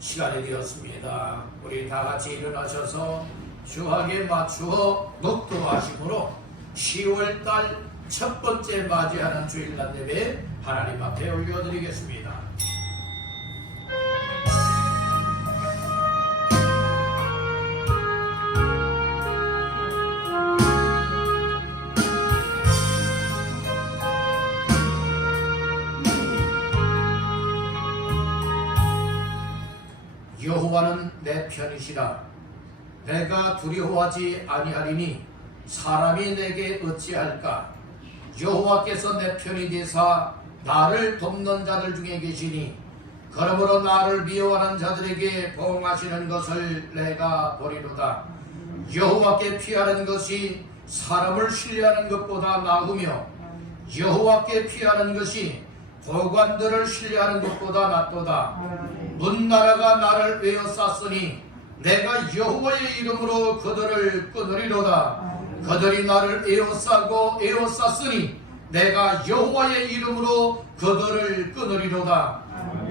시간이 되었습니다. 우리 다 같이 일어나셔서 주하게 맞추어 녹도하심으로 10월달 첫 번째 맞이하는 주일날 예배 하나님 앞에 올려드리겠습니다. 여호와는 내 편이시라. 내가 두려워하지 아니하리니 사람이 내게 어찌할까. 여호와께서 내 편이 되사 나를 돕는 자들 중에 계시니 그러므로 나를 미워하는 자들에게 보응하시는 것을 내가 보리로다. 여호와께 피하는 것이 사람을 신뢰하는 것보다 나으며 여호와께 피하는 것이 고관들을 신뢰하는 것보다 낫도다. 문나라가 나를 에워쌌으니 내가 여호와의 이름으로 그들을 끊으리로다. 그들이 나를 에워쌌으니 내가 여호와의 이름으로 그들을 끊으리로다.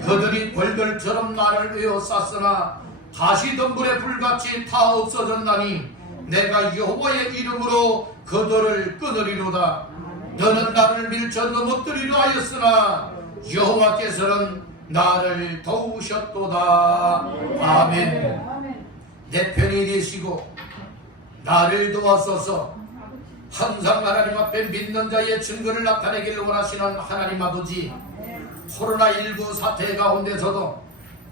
그들이 벌들처럼 나를 에워쌌으나 가시덤불에 불같이 다 없어졌나니 내가 여호와의 이름으로 그들을 끊으리로다. 너는 나를 밀쳐 넘어뜨리려 하였으나 여호와께서는 나를 도우셨도다. 아멘. 내 편이 되시고 나를 도와소서. 항상 하나님 앞에 믿는 자의 증거를 나타내기를 원하시는 하나님 아버지, 코로나19 사태 가운데서도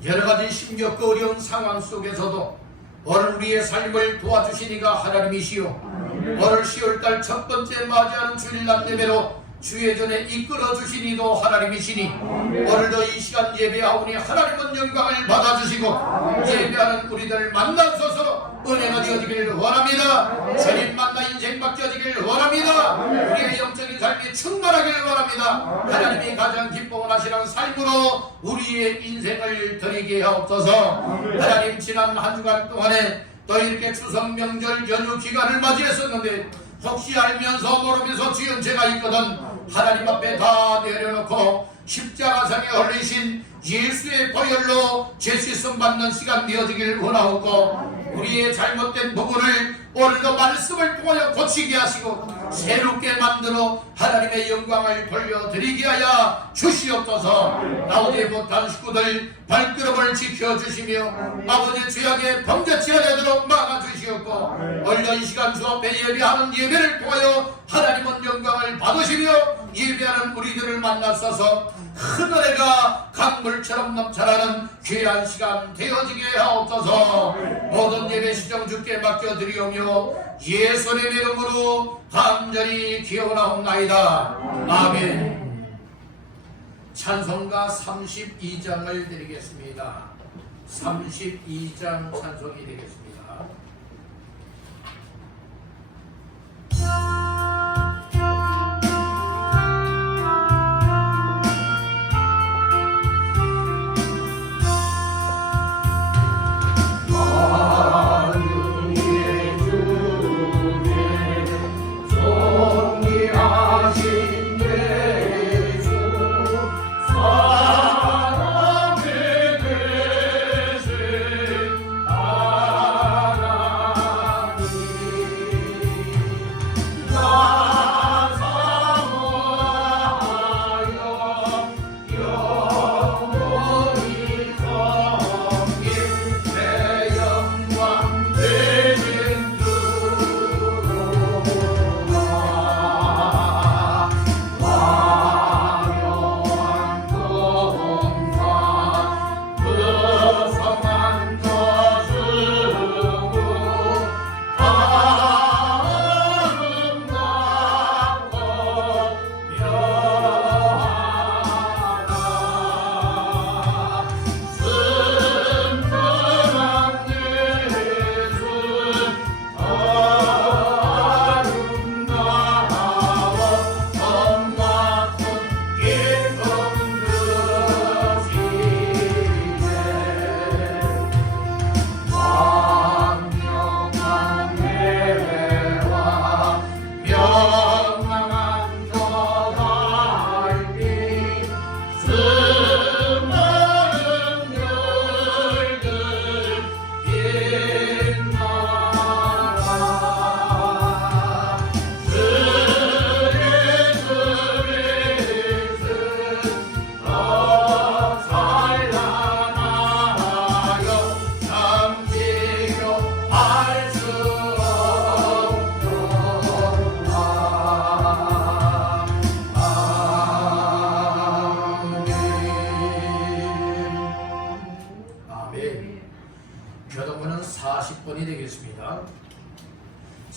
여러가지 심겹고 어려운 상황 속에서도 오늘 우리의 삶을 도와주시니가 하나님이시오. 오늘 10월달 첫 번째 맞이하는 주일날 예배로 주의 전에 이끌어 주시니도 하나님이시니 오늘도 이 시간 예배하오니 하나님은 영광을 받아주시고 예배하는 우리들 만나소서. 은혜가 되어지기를 원합니다. 주님 만나 인생 바뀌어지기를 원합니다. 우리의 영적인 삶이 충만하기를 원합니다. 하나님이 가장 기뻐하시는 삶으로 우리의 인생을 드리게 하옵소서. 하나님, 지난 한 주간 동안에 또 이렇게 추석 명절 연휴 기간을 맞이했었는데 혹시 알면서 모르면서 지은 죄가 있거든 하나님 앞에 다 내려놓고 십자가상에 흘리신 예수의 보혈로 죄 씻음 받는 시간 되어지기를 원하옵고, 우리의 잘못된 부분을 오늘도 말씀을 통하여 고치게 하시고 새롭게 만들어 하나님의 영광을 돌려드리게 하여 주시옵소서. 나오지 못한 식구들 발걸음을 지켜주시며 아버지 죄악에 범죄치 않도록 막아주시옵고, 오늘도 이 시간 주 앞에 예배하는 예배를 통하여 하나님은 영광을 받으시며 예배하는 우리들을 만나셔서 하늘에가 강물처럼 넘쳐나는 귀한 시간 되어지게 하옵소서. 모든 예배 시정 주께 맡겨드리오며 예수의 이름으로 간절히 기원하옵나이다. 아멘. 찬송가 32장을 드리겠습니다. 32장 찬송이 되겠습니다. 사랑의 대신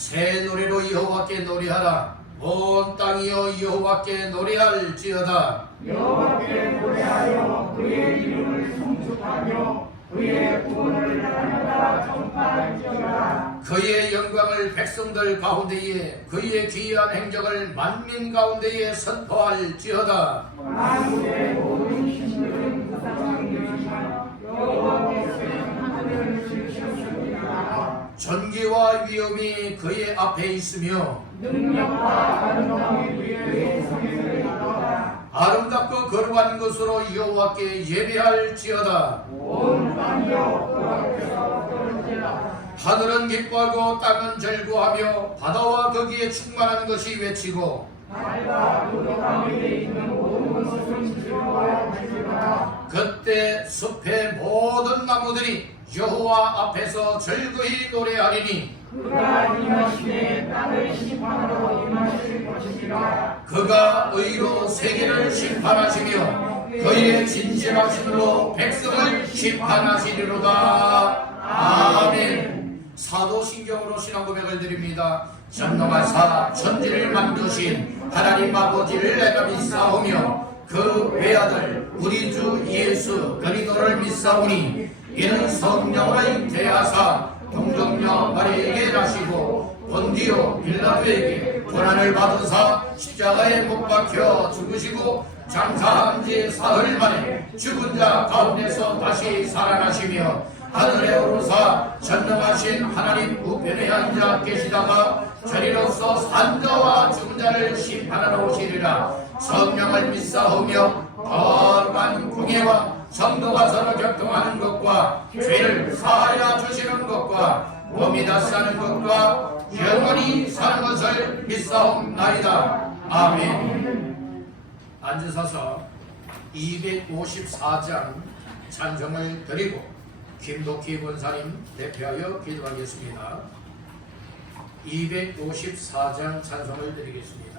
새 노래로 여호와께 노래하라. 온 땅이여 여호와께 노래할지어다. 여호와께 노래하여 그의 이름을 송축하며 그의 구원을 날마다 전파할지어다. 그의 영광을 백성들 가운데에 그의 기이한 행적을 만민 가운데에 선포할지어다. 만국의 모든 신들은 그 사랑을 여시며 여호와께서 하늘을 지으셨습니다. 존귀와 위엄이 그의 앞에 있으며 능력과 아름다움이 그의 성에서 있도다. 아름답고 거룩한 것으로 여호와께 예배할지어다. 온 땅이여 그 앞에서 떨지라. 하늘은 기뻐하고 땅은 절구하며 바다와 거기에 충만한 것이 외치고 달과 그 가운데 있는 모든 것은 즐거워할지어다. 그때 숲의 모든 나무들이 여호와 앞에서 즐거이 노래하리니 그가 임하시되 땅을 심판하러 임하실 것이니라. 그가 의로 세계를 심판하시며 그의 진실하심으로 백성을 심판하시리로다. 아멘. 사도신경으로 신앙 고백을 드립니다. 전능하사 천지를 만드신 하나님 아버지를 내가 믿사오며 그 외아들 우리 주 예수 그리스도를 믿사오니 이는 성령으로 잉태하사 동정녀 마리아에게 나시고 본디오 빌라도에게 고난을 받으사 십자가에 못 박혀 죽으시고 장사한 지 사흘 만에 죽은 자 가운데서 다시 살아나시며 하늘에 오르사 전능하신 하나님 우편에 앉아 계시다가 저리로서 산자와 죽은 자를 심판하러 오시리라. 성령을 믿사오며 거룩한 공예와 성도가 서로 교통하는 것과 죄를 사하여 주시는 것과 몸이 다 사는 것과 영원히 사는 것을 믿사옵나이다. 아멘. 앉으셔서 254장 찬송을 드리고 김덕희 권사님 대표하여 기도하겠습니다. 254장 찬송을 드리겠습니다.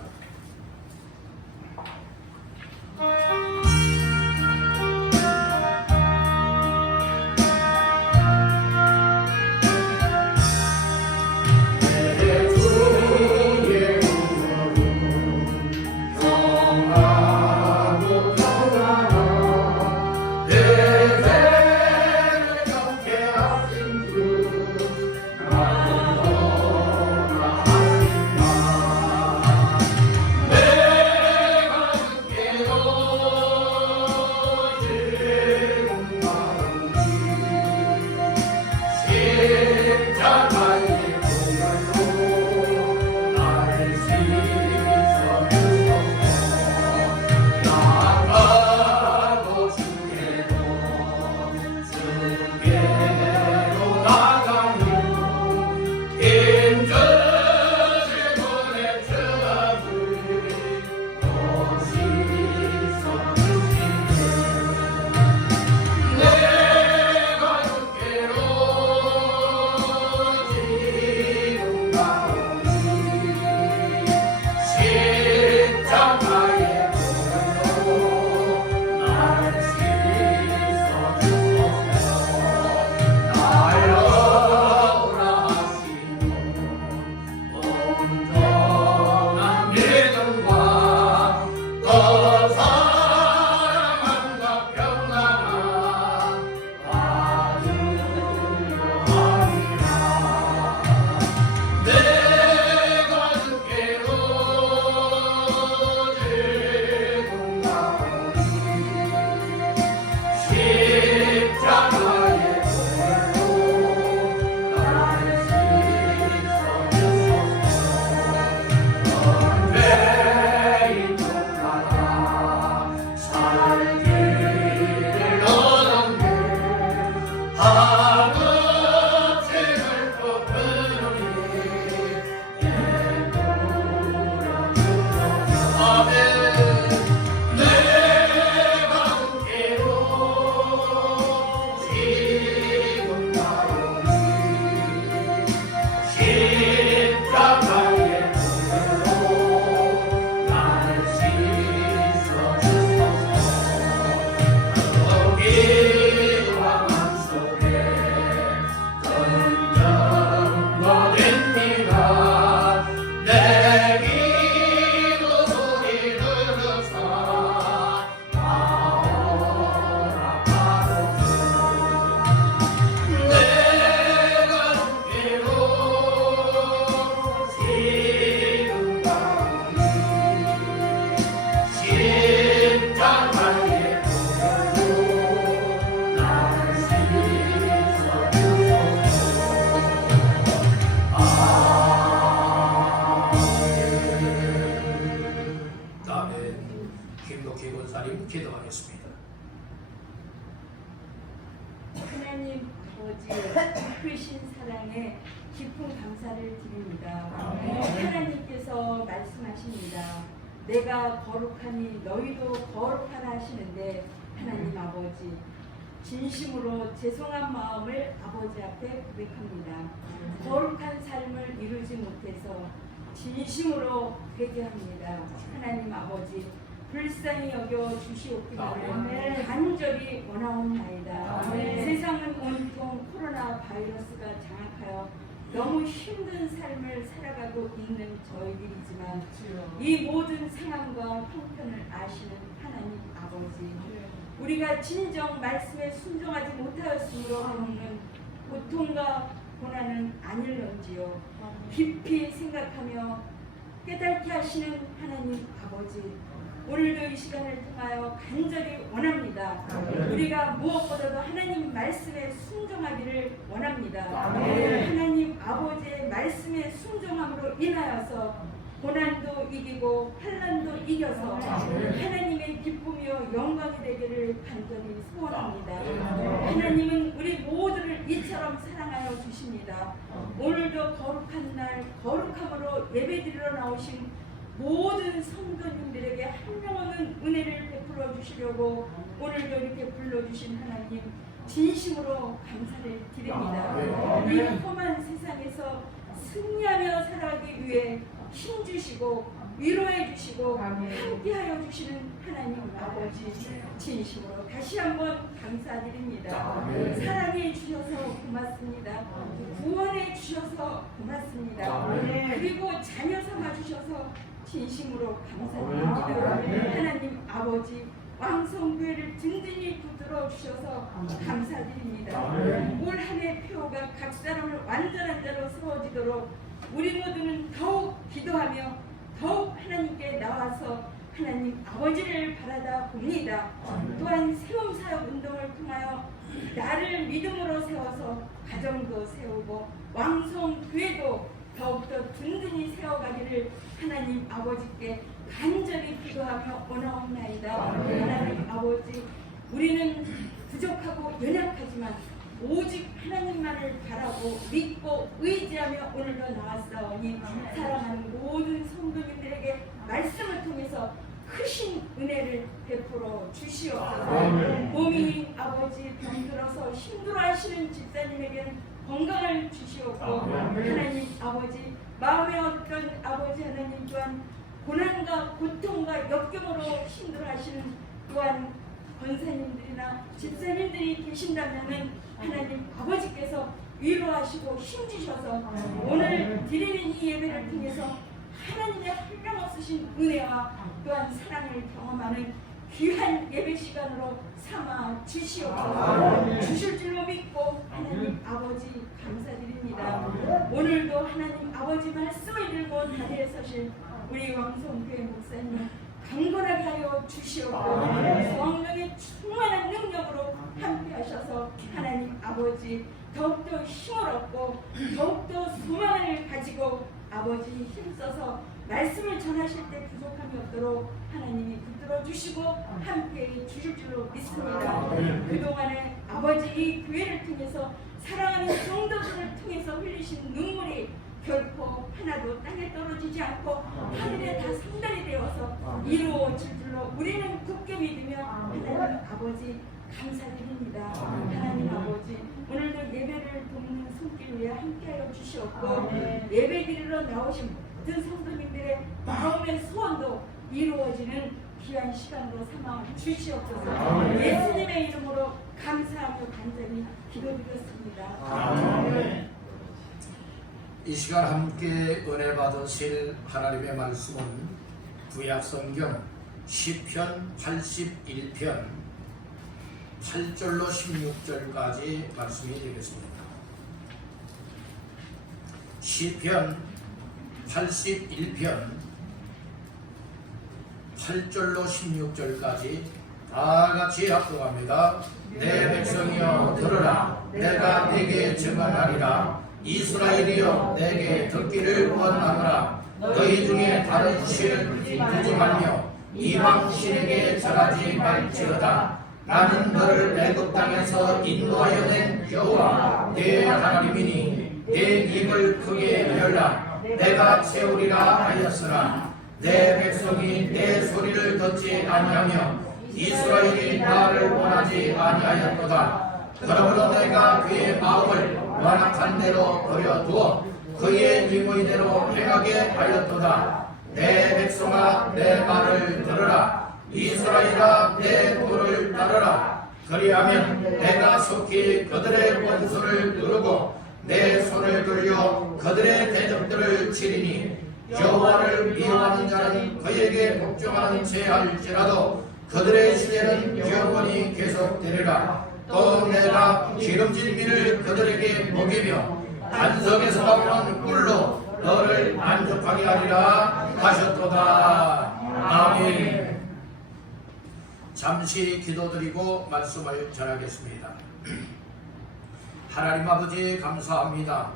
내가 원사님 기도하겠습니다. 하나님 아버지 크신 사랑에 깊은 감사를 드립니다. 하나님께서 말씀하십니다. 내가 거룩하니 너희도 거룩하라 하시는데 하나님 아버지 진심으로 죄송한 마음을 아버지 앞에 고백합니다. 거룩한 삶을 이루지 못해서 진심으로 회개합니다. 하나님 아버지 불쌍히 여겨 주시옵기를 간절히 원하옵나이다. 세상은 온통 코로나 바이러스가 장악하여 너무 힘든 삶을 살아가고 있는 저희들이지만 이 모든 상황과 형편을 아시는 하나님 아버지, 우리가 진정 말씀에 순종하지 못하였으므로 겪는 고통과 고난은 아닐런지요. 깊이 생각하며 깨닫게 하시는 하나님 아버지, 오늘도 이 시간을 통하여 간절히 원합니다. 우리가 무엇보다도 하나님 말씀에 순종하기를 원합니다. 하나님 아버지의 말씀에 순종함으로 인하여서 고난도 이기고 환난도 이겨서 하나님의 기쁨이요 영광이 되기를 간절히 소원합니다. 하나님은 우리 모두를 이처럼 사랑하여 주십니다. 오늘도 거룩한 날 거룩함으로 예배드리러 나오신 모든 성도님들에게 한명없는 은혜를 베풀어 주시려고 오늘도 이렇게 불러주신 하나님 진심으로 감사를 드립니다. 이 험한 세상에서 승리하며 살아가기 위해 힘주시고 위로해 주시고 함께하여 주시는 하나님 아버지 진심으로 다시 한번 감사드립니다. 사랑해 주셔서 고맙습니다. 구원해 주셔서 고맙습니다. 그리고 자녀 삼아 주셔서 진심으로 감사드립니다. 하나님 아버지 왕성교회를 든든히 붙들어 주셔서 감사드립니다. 올 한 해 표가 각 사람을 완전한 자로 세워지도록 우리 모두는 더욱 기도하며 더욱 하나님께 나와서 하나님 아버지를 바라다 봅니다. 또한 세움사역 운동을 통하여 나를 믿음으로 세워서 가정도 세우고 왕성교회도 더욱더 든든히 세워가기를 하나님 아버지께 간절히 기도하며 원하옵나이다. 하나님 아버지, 우리는 부족하고 연약하지만 오직 하나님만을 바라고 믿고 의지하며 오늘도 나왔사오니 사랑하는 모든 성도님들에게 말씀을 통해서 크신 은혜를 베풀어 주시옵소서. 몸이 아버지 병들어서 힘들어하시는 집사님에게는 건강을 주시옵고 하나님 아버지 마음의 어떤 아버지 하나님 또한 고난과 고통과 역경으로 힘들어하시는 또한 권사님들이나 집사님들이 계신다면은 하나님 아버지께서 위로하시고 힘주셔서 오늘 드리는 이 예배를 통해서 하나님의 한량없으신 은혜와 또한 사랑을 경험하는 귀한 예배 시간으로 삼아 주시옵소서. 주실 줄로 믿고 하나님 아버지 감사드립니다. 오늘도 하나님 아버지 말씀을 들고 자리에 서실 우리 왕성교회 목사님 강건하게 하여 주시옵고 성령의 충만한 능력으로 함께 하셔서 하나님 아버지 더욱더 힘을 얻고 더욱더 소망을 가지고 아버지 힘써서 말씀을 전하실 때 부족함이 없도록 하나님이 붙들어 주시고 함께 주실 줄로 믿습니다. 그동안에 아버지 이 교회를 통해서 사랑하는 성도들을 통해서 흘리신 눈물이 결코 하나도 땅에 떨어지지 않고 하늘에 다 상달이 되어서 이루어질 줄로 우리는 굳게 믿으며 하나님 아버지 감사드립니다. 하나님 아버지 오늘도 예배를 돕는 손길 위에 함께하여 주시옵고 예배드리러 나오신 모든 성도님들의 마음의 소원도 이루어지는 귀한 시간으로 삼아 주시옵소서. 예수님의 이름으로 감사하며 간절히 기도드렸습니다. 이 시간 함께 은혜 받으실 하나님의 말씀은 구약성경 시편 81편 8절로 16절까지 말씀이 되겠습니다. 시편 81편 8절로 16절까지 다 같이 합독합니다. 내 백성이여 들으라. 내가 네게 증언하리라. 이스라엘이여 내게 듣기를 원하노라. 너희 중에 다른 신을 두지 말며 이방 신에게 절하지 말지어다. 나는 너를 애굽 땅에서 인도하여 낸 여호와 내 하나님이니 내 입을 크게 열라. 내가 채우리라 하였으나 내 백성이 내 소리를 듣지 아니하며 이스라엘이 나를 원하지 아니하였도다. 그러므로 내가 그의 마음을 완악한 대로 버려두어 그의 임의대로 행하게 하였도다. 내 백성아 내 말을 들으라. 이스라엘아 내 도를 따르라. 그리하면 내가 속히 그들의 원수를 누르고 내 손을 돌려 그들의 대적들을 치리니 여호와를 미워하는 자는 그에게 복종하는 죄할지라도 그들의 시대는 영원히 계속되리라. 또 내가 기름진 밀을 그들에게 먹이며 반석에서 나오는 꿀로 너를 만족하게 하리라 하셨도다. 아멘. 잠시 기도드리고 말씀을 전하겠습니다. 하나님 아버지 감사합니다.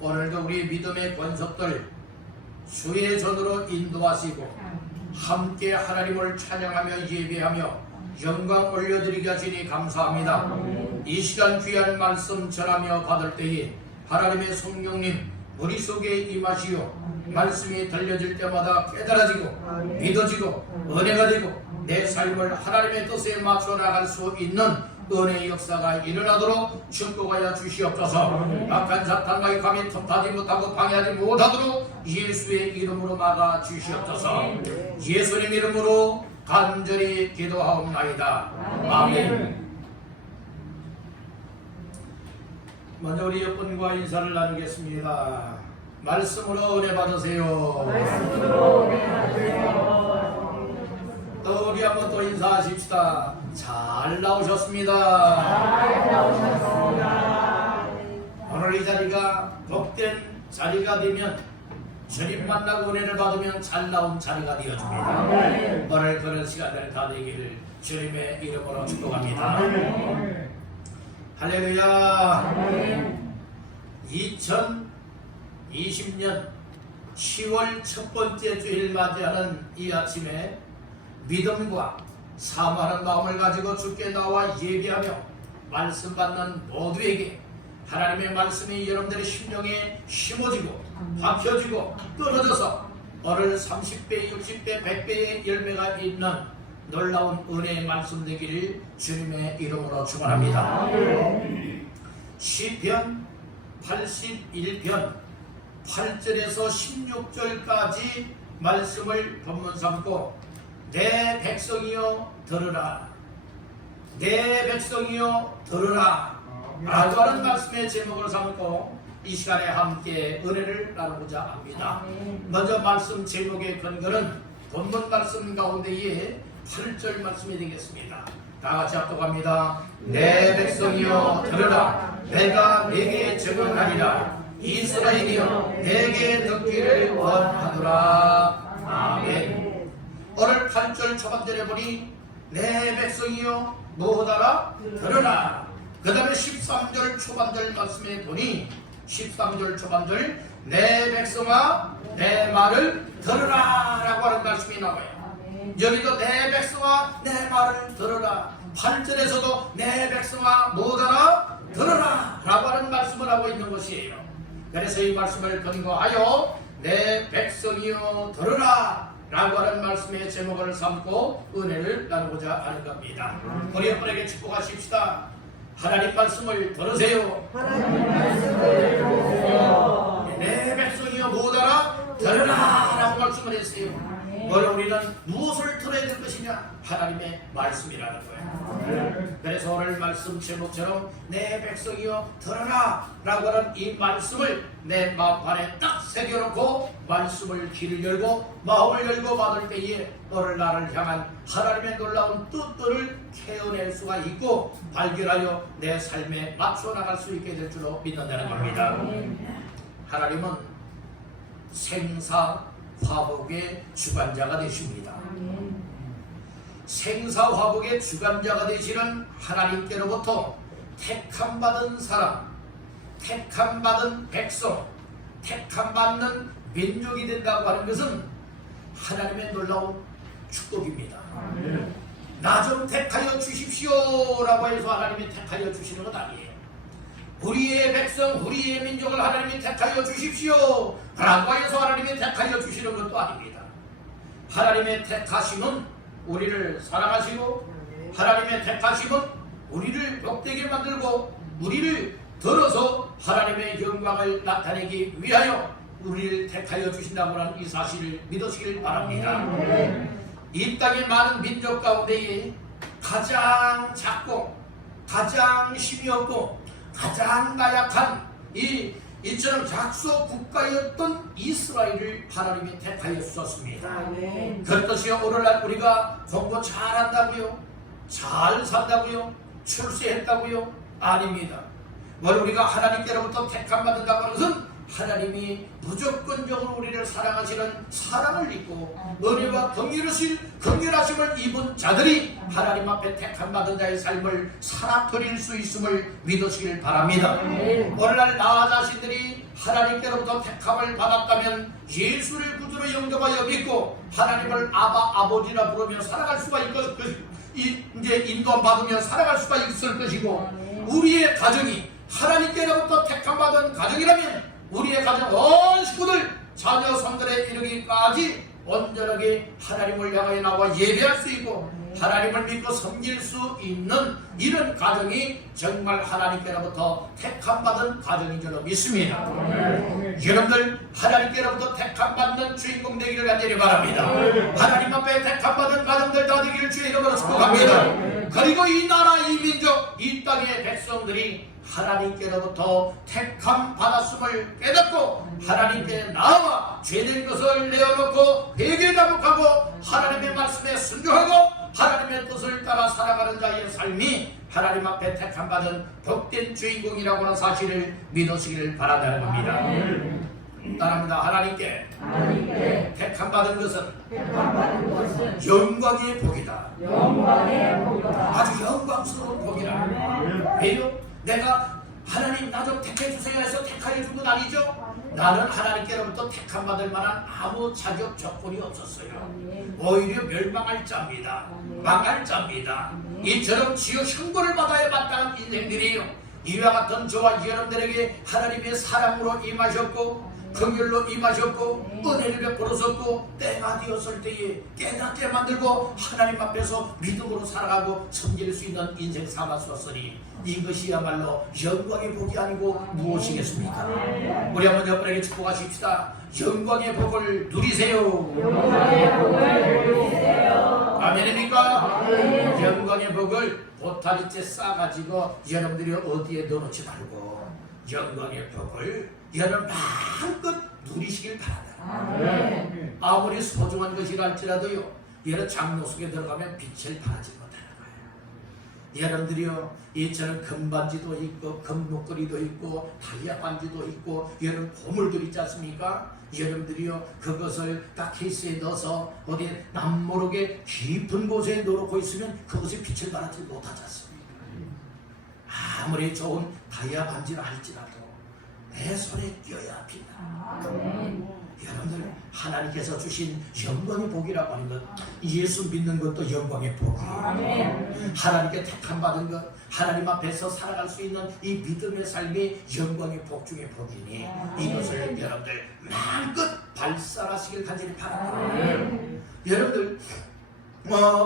오늘도 우리 믿음의 권속들 주의 전으로 인도하시고 함께 하나님을 찬양하며 예배하며 영광 올려드리게 하시니 감사합니다. 이 시간 귀한 말씀 전하며 받을 때에 하나님의 성령님 머릿속에 임하시오. 말씀이 들려질 때마다 깨달아지고 믿어지고 은혜가 되고 내 삶을 하나님의 뜻에 맞춰 나갈 수 있는 은혜의 역사가 일어나도록 축복하여 주시옵소서. 악한 사탄과의 감히 틈타지 못하고 방해하지 못하도록 예수의 이름으로 막아 주시옵소서. 예수님 이름으로 간절히 기도하옵나이다. 아멘. 먼저 우리 여러분과 인사를 나누겠습니다. 말씀으로 은혜 받으세요. 말씀으로 은혜 받으세요. 또 우리 한번 또 인사하십시다. 잘 나오셨습니다. 잘 나오셨습니다. 오늘 이 자리가 복된 자리가 되면 주님 만나고 은혜를 받으면 잘 나온 자리가 되어줍니다. 아멘. 오늘 그런 시간들 다 되기를 주님의 이름으로 축복합니다. 아멘. 할렐루야. 아멘. 2020년 10월 첫 번째 주일 맞이하는 이 아침에 믿음과 사모하는 마음을 가지고 주께 나와 예배하며 말씀 받는 모두에게 하나님의 말씀이 여러분들의 심령에 심어지고 박혀지고 떨어져서 오늘 30배, 60배, 100배의 열매가 있는 놀라운 은혜의 말씀 되기를 주님의 이름으로 축원합니다. 시편 81편 8절에서 16절까지 말씀을 본문 삼고 내 백성이여 들으라, 내 백성이여 들으라 라고 하는 말씀의 제목을 삼고 이 시간에 함께 은혜를 나누고자 합니다. 먼저 말씀 제목의 근거는 본문 말씀 가운데에 8절 말씀이 되겠습니다. 다 같이 합독합니다. 내 백성이여 들으라, 내가 내게 증언하리라, 이스라엘이여 내게 듣기를 원하노라. 아멘. 오늘 8절 초반절에 보니 내 백성이여 뭐하다라 들으라. 그 다음에 13절 초반절 말씀에 보니 13절 초반절 내 백성아 내 말을 들으라 라고 하는 말씀이 나와요. 여기도 내 백성아 내 말을 들으라. 8절에서도 내 백성아 뭐하다라 들으라 라고 하는 말씀을 하고 있는 것이에요. 그래서 이 말씀을 근거하여 내 백성이여 들으라 라고 하는 말씀의 제목을 삼고 은혜를 나누고자 하는 겁니다. 우리 여러분에게 축복하십시다. 하나님 말씀을 들으세요. 하나님 말씀을 들으세요. 내 백성이여 뭐하다라 들으라 라고 말씀을 했어요. 오늘 우리는 무엇을 들어야 될 것이냐? 하나님의 말씀이라는 거예요. 그래서 오늘 말씀 제목처럼 내 백성이여 들어라 라고 하는 이 말씀을 내 마음 안에 딱 새겨놓고 말씀을 귀를 열고 마음을 열고 받을 때에 오늘 나를 향한 하나님의 놀라운 뜻들을 캐어낼 수가 있고 발견하여 내 삶에 맞춰 나갈 수 있게 될 줄로 믿는다는 겁니다. 하나님은 생사화복의 주관자가 되십니다. 생사화복의 주관자가 되시는 하나님께로부터 택함받은 사람, 택함받은 백성, 택함받는 민족이 된다고 하는 것은 하나님의 놀라운 축복입니다. 나 좀 택하여 주십시오라고 해서 하나님이 택하여 주시는 것 아니에요. 우리의 백성, 우리의 민족을 하나님이 택하여 주십시오 라고 해서 하나님이 택하여 주시는 것도 아닙니다. 하나님의 택하심은 우리를 사랑하시고, 하나님의 택하심은 우리를 복되게 만들고, 우리를 들어서 하나님의 영광을 나타내기 위하여 우리를 택하여 주신다고 하는 이 사실을 믿으시길 바랍니다. 이 땅의 많은 민족 가운데에 가장 작고 가장 힘이 없고 가장 나약한 이처럼 작소 국가였던 이스라엘을 하나님이 택하여 주셨습니다. 그렇듯이 오늘날 우리가 공부 잘한다고요? 잘 산다고요? 출세했다고요? 아닙니다. 우리가 하나님께로부터 택함 받는다고 하는 것은 하나님이 무조건적으로 우리를 사랑하시는 사랑을 입고 은혜와 긍휼하심을 입은 자들이 하나님 앞에 택함 받은 자의 삶을 살아드릴 수 있음을 믿으시길 바랍니다. 오늘날 나 자신들이 하나님께로부터 택함을 받았다면 예수를 구주로 영접하여 믿고 하나님을 아버지라 부르며 살아갈 수가 있을 것이고, 이제 인도함 받으며 살아갈 수가 있을 것이고, 우리의 가정이 하나님께로부터 택함 받은 가정이라면 우리의 가정 온 식구들, 자녀 성들에 이르기까지 온전하게 하나님을 향하여 나와 예배할 수 있고 하나님을 믿고 섬길 수 있는 이런 가정이 정말 하나님께로부터 택함 받은 가정인 줄로 믿습니다. 여러분들 하나님께로부터 택함 받는 주인공 되기를 간절히 바랍니다. 하나님 앞에 택함 받은 가정들 다 되기를 주의 이름으로 축복합니다. 그리고 이 나라, 이 민족, 이 땅의 백성들이 하나님께로부터 택함 받았음을 깨닫고 하나님께 나와 죄된 것을 내어놓고 회개 감옥하고 하나님의 말씀에 순종하고 하나님의 뜻을 따라 살아가는 자의 삶이 하나님 앞에 택함 받은 복된 주인공이라고 하는 사실을 믿으시기를 바란다는 겁니다. 따라합니다. 하나님께 택함 받은 것은 영광의 복이다. 아주 영광스러운 복이다. 왜요? 내가 하나님 나 좀 택해 주세요 해서 택하여 준 건 아니죠. 나는 하나님께로부터 택함 받을 만한 아무 자격 조건이 없었어요. 오히려 멸망할 자입니다. 망할 자입니다. 이처럼 지옥 형벌을 받아야 마땅한 인생들이에요. 이와 같은 저와 여러분들에게 하나님의 사랑으로 임하셨고 긍휼로 임하셨고 은혜를 베풀었었고 때가 되었을 때에 깨닫게 만들고 하나님 앞에서 믿음으로 살아가고 섬길 수 있는 인생 삼았었으니 이것이야말로 영광의 복이 아니고 무엇이겠습니까? 우리 한번 여러분에게 축복하십시다. 영광의 복을 누리세요. 아멘입니까? 영광의 복을 보따리째 싸가지고 여러분들이 어디에 넣어놓지 말고 영광의 복을 여러분 마음껏 누리시길 바랍니다. 아무리 소중한 것이라 할지라도요, 여러분 장로 속에 들어가면 빛을 발하지 못하는 거예요. 여러분들이요, 이처럼 금반지도 있고 금목걸이도 있고 다이아 반지도 있고 여러분 보물들 있지 않습니까? 여러분들이요, 그것을 딱 케이스에 넣어서 어디 남모르게 깊은 곳에 넣어놓고 있으면 그것이 빛을 발하지 못하지 않습니까? 아무리 좋은 다이아 반지라 할지라도 내 손에 껴야 빛나. 여러분들 하나님께서 주신 영광의 복이라고 하는 것, 예수 믿는 것도 영광의 복이에요. 하나님께 택함 받은 것, 하나님 앞에서 살아갈 수 있는 이 믿음의 삶이 영광의 복 중의 복이니 이것을 여러분들 마음껏 발산하시길 간절히 바랍니다. 여러분들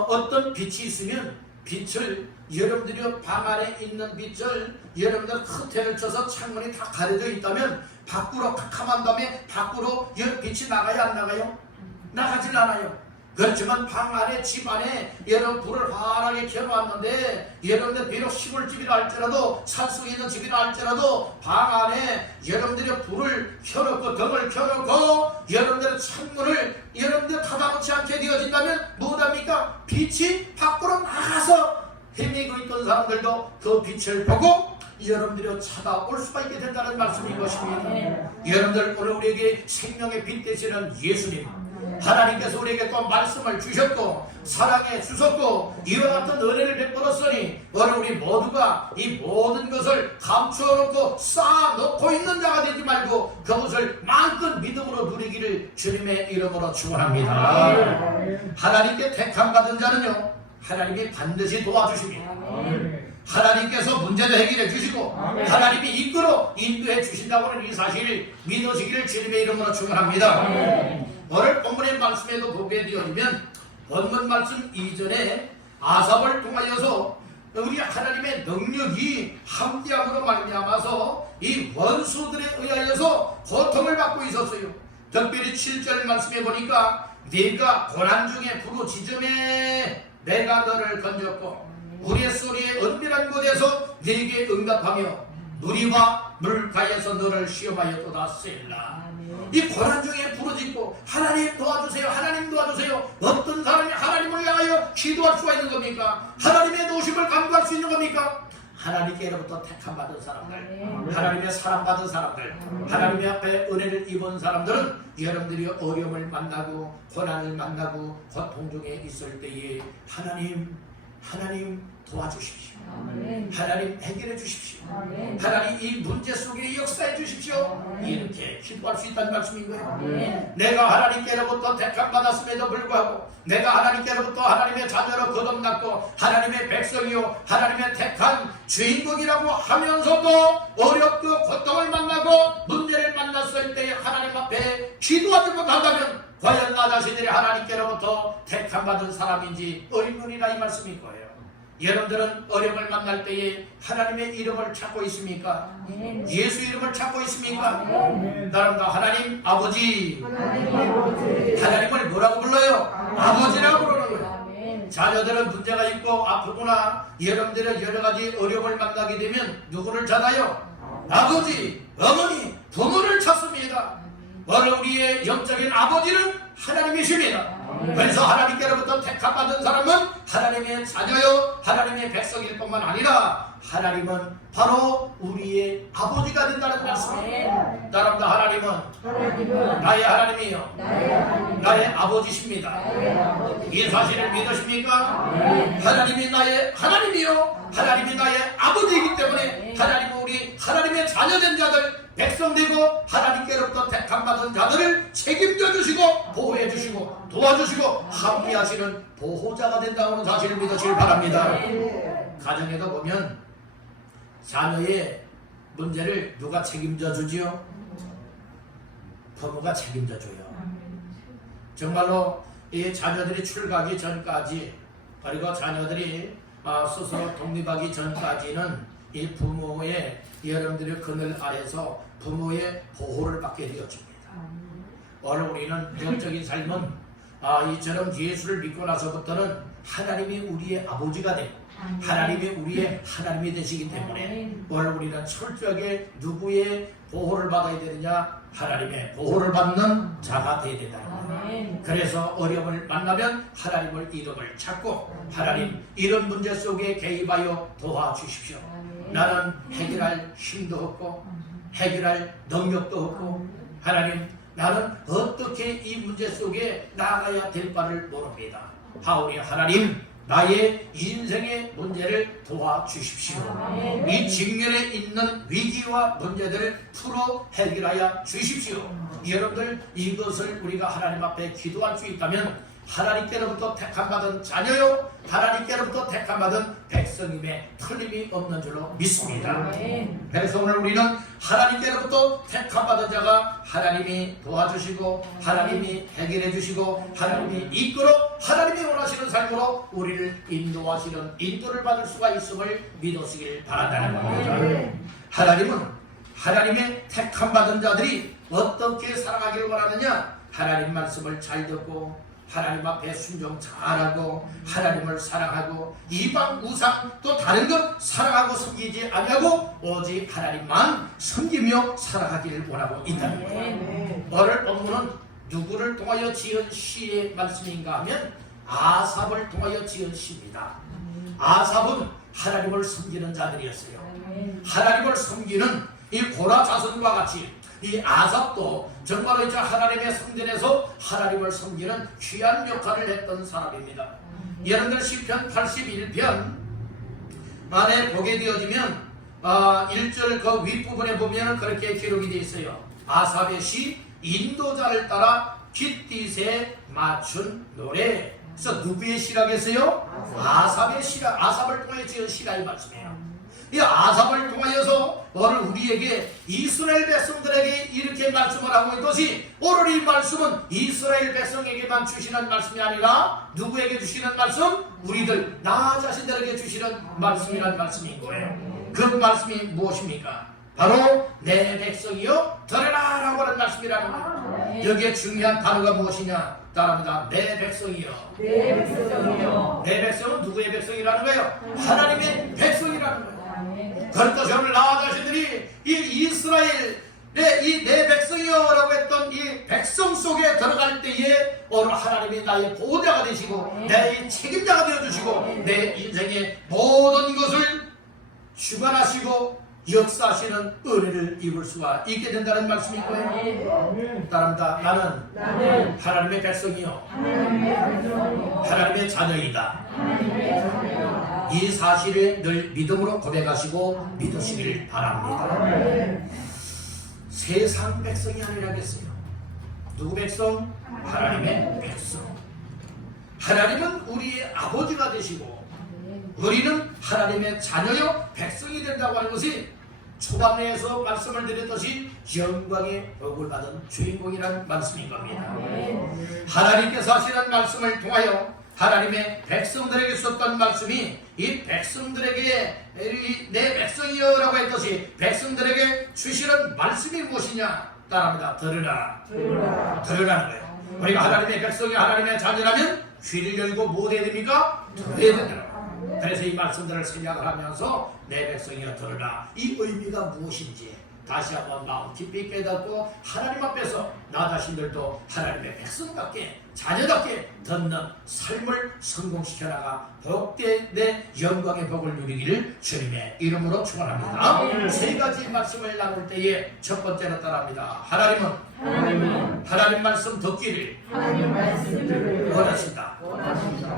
어떤 빛이 있으면 빛을 여러분들이 방 안에 있는 빛을 여러분들 커튼을 쳐서 창문이 다 가려져 있다면 밖으로 캄캄한 다음에 밖으로 빛이 나가요 안 나가요? 나가질 않아요. 그렇지만 방 안에 집 안에 여러분 불을 환하게 켜놓았는데 여러분들 비록 시골집이라 할지라도 산속에 있는 집이라 할지라도 방 안에 여러분들이 불을 켜놓고 등을 켜놓고 여러분들의 창문을 여러분들 닫아놓지 않게 되어진다면 무엇합니까? 빛이 밖으로 나가서 헤매고 있던 사람들도 그 빛을 보고 여러분들이 찾아올 수가 있게 된다는 말씀인 것입니다. 여러분들 오늘 우리에게 생명의 빛 되시는 예수님, 하나님께서 우리에게 또 말씀을 주셨고 사랑해 주셨고 이와 같은 은혜를 베풀었으니 오늘 우리 모두가 이 모든 것을 감추어놓고 쌓아놓고 있는 자가 되지 말고 그것을 마음껏 믿음으로 누리기를 주님의 이름으로 축원합니다. 하나님께 택함 받은 자는요, 하나님이 반드시 도와주십니다. 하나님께서 문제도 해결해 주시고 하나님이 이끌어 인도해 주신다고는 이 사실을 믿으시기를 주님의 이름으로 축원합니다. 오늘 본문의 말씀에도 보게 되어지면 본문 말씀 이전에 아삽을 통하여서 우리 하나님의 능력이 함께함으로 말미암아서 이 원수들에 의하여서 고통을 받고 있었어요. 특별히 7절 말씀에 보니까 네가 고난 중에 부르짖음에 내가 너를 건졌고 우리의 소리에 은밀한 곳에서 네게 응답하며 누리와 물가에서 너를 시험하였도다. 셀라. 이 고난 중에 부르짖고 하나님 도와주세요, 하나님 도와주세요. 어떤 사람이 하나님을 향하여 기도할 수가 있는 겁니까? 하나님의 도우심을 감구할 수 있는 겁니까? 하나님께로부터 택함받은 사람들, 하나님의 사랑받은 사람들, 하나님의 앞에 은혜를 입은 사람들은 여러분들이 어려움을 만나고 고난을 만나고 고통 중에 있을 때에 하나님 도와주십시오. 하나님 해결해 주십시오. 하나님 이 문제 속에 역사해 주십시오. 이렇게 기도할 수 있다는 말씀인 거예요. 내가 하나님께로부터 택함 받았음에도 불구하고 내가 하나님께로부터 하나님의 자녀로 거듭났고 하나님의 백성이요 하나님의 택한 주인공이라고 하면서도 어렵고 고통을 만나고 문제를 만났을 때 하나님 앞에 기도하지 못한다면 과연 나 자신들이 하나님께로부터 택함 받은 사람인지 의문이라 이 말씀인 거예요. 여러분들은 어려움을 만날 때에 하나님의 이름을 찾고 있습니까? 예수 이름을 찾고 있습니까? 나름대로 하나님 아버지, 하나님을 뭐라고 불러요? 아버지라고 부르는 거예요. 자녀들은 문제가 있고 아프구나. 여러분들은 여러 가지 어려움을 만나게 되면 누구를 찾아요? 아버지, 어머니, 부모를 찾습니다. 오늘 우리의 영적인 아버지는 하나님이십니다. 그래서 하나님께로부터 택함받은 사람은 하나님의 자녀요 하나님의 백성일 뿐만 아니라 하나님은 바로 우리의 아버지가 된다는 말씀입니다. 나름대로 하나님은 나의 하나님이요 나의 아버지십니다. 이 사실을 믿으십니까? 하나님이 나의 하나님이요 하나님이 나의 아버지이기 때문에 하나님은 우리 하나님의 자녀된 자들 백성되고 하나님께로부터 택함받은 자들을 책임져 주시고 보호해 주시고 도와주시고 함께하시는 보호자가 된다는 사실을 믿으시길 바랍니다. 가정에도 보면 자녀의 문제를 누가 책임져 주지요? 부모가 책임져 줘요. 정말로 이 자녀들이 출가하기 전까지 그리고 자녀들이 스스로 독립하기 전까지는 이 부모의 여러분들의 그늘 아래서 부모의 보호를 받게 되었습니다. 오늘 우리는 영적인 삶은 이처럼 예수를 믿고 나서부터는 하나님이 우리의 아버지가 되고 하나님이 우리의 하나님이 되시기 때문에 오늘 우리는 철저하게 누구의 보호를 받아야 되느냐? 하나님의 보호를 받는 자가 되어야 된다. 그래서 어려움을 만나면 하나님을 이름을 찾고 하나님 이런 문제 속에 개입하여 도와주십시오. 나는 해결할 힘도 없고 해결할 능력도 없고 하나님 나는 어떻게 이 문제 속에 나아가야 될 바를 모릅니다. 하오니 하나님 나의 인생의 문제를 도와주십시오. 이 직면에 있는 위기와 문제들을 풀어 해결하여 주십시오. 여러분들 이것을 우리가 하나님 앞에 기도할 수 있다면 하나님께로부터 택함받은 자녀요 하나님께로부터 택함받은 백성임에 틀림이 없는 줄로 믿습니다. 그래서 오늘 우리는 하나님께로부터 택함받은 자가 하나님이 도와주시고 하나님이 해결해 주시고 하나님이 이끌어 하나님이 원하시는 삶으로 우리를 인도하시는 인도를 받을 수가 있음을 믿으시길 바란다는 겁니다. 하나님은 하나님의 택함받은 자들이 어떻게 살아가기를 원하느냐? 하나님 말씀을 잘 듣고 하나님 앞에 순종 잘하고 하나님을 사랑하고 이방 우상 또 다른 것 사랑하고 섬기지 아니하고 오직 하나님만 섬기며 살아가기를 원하고 있다는 거예요. 오늘 본문은 누구를 통하여 지은 시의 말씀인가 하면 아삽을 통하여 지은 시입니다. 아삽은 하나님을 섬기는 자들이었어요. 하나님을 섬기는 이 고라 자손과 같이 이 아삽도 정말로 이제 하나님의 성전에서 하나님을 섬기는 귀한 역할을 했던 사람입니다. 여러분들 시편 81편 안에 보게 되어지면 1절 그 윗부분에 보면 그렇게 기록이 되어 있어요. 아삽의 시 인도자를 따라 깃딧에 맞춘 노래. 그래서 누구의 시라겠어요? 아삽의 시라. 아삽을 통해 지은 시라 이 말씀이에요. 이 아삽을 통하여서 오늘 우리에게 이스라엘 백성들에게 이렇게 말씀을 하고 있는 것이, 오늘 이 말씀은 이스라엘 백성에게만 주시는 말씀이 아니라 누구에게 주시는 말씀? 우리들 나 자신들에게 주시는 말씀이란 말씀인 거예요. 그 말씀이 무엇입니까? 바로 내 백성이여 들으라 라고 하는 말씀이라는 거예요. 여기에 중요한 단어가 무엇이냐? 따라합니다. 내 백성이여. 내 백성이여. 내 백성은 누구의 백성이라는 거예요? 하나님의 백성이라는 거예요. 그렇듯이 오늘 나 자신들이 이 이스라엘의 이 내 백성이여라고 했던 이 백성 속에 들어갈 때에 오늘 하나님이 나의 보호자가 되시고 내 책임자가 되어주시고 내 인생의 모든 것을 주관하시고 역사하시는 은혜를 입을 수가 있게 된다는 말씀인 거예요. 따릅니다. 나는 하나님의 백성이요 하나님의 자녀이다. 이 사실을 늘 믿음으로 고백하시고 믿으시길 바랍니다. 세상 백성이 아니라겠어요. 누구 백성? 하나님의 백성. 하나님은 우리의 아버지가 되시고 우리는 하나님의 자녀요 백성이 된다고 하는 것이 초반에서 말씀을 드렸듯이 영광의 복을 받은 주인공이라는 말씀인 겁니다. 하나님께서 하시는 말씀을 통하여 하나님의 백성들에게 썼던 말씀이 이 백성들에게 내 백성이여라고 했듯이 백성들에게 주시는 말씀이 무엇이냐? 따라합니다. 들으라는 거예요. 우리가 하나님의 백성이 하나님의 자녀라면 귀를 열고 뭐 해야 됩니까? 들어야 된다. 그래서 이 말씀들을 생각을 하면서 내 백성이여 들으라, 이 의미가 무엇인지 다시 한번 마음 깊이 깨닫고 하나님 앞에서 나 자신들도 하나님의 백성답게 자녀답게 듣는 삶을 성공시켜나가 복된 내 영광의 복을 누리기를 주님의 이름으로 축원합니다. 세 가지 말씀을 나눌 때에 첫 번째로 따라합니다. 하나님은 하나님 말씀 듣기를 원하신다.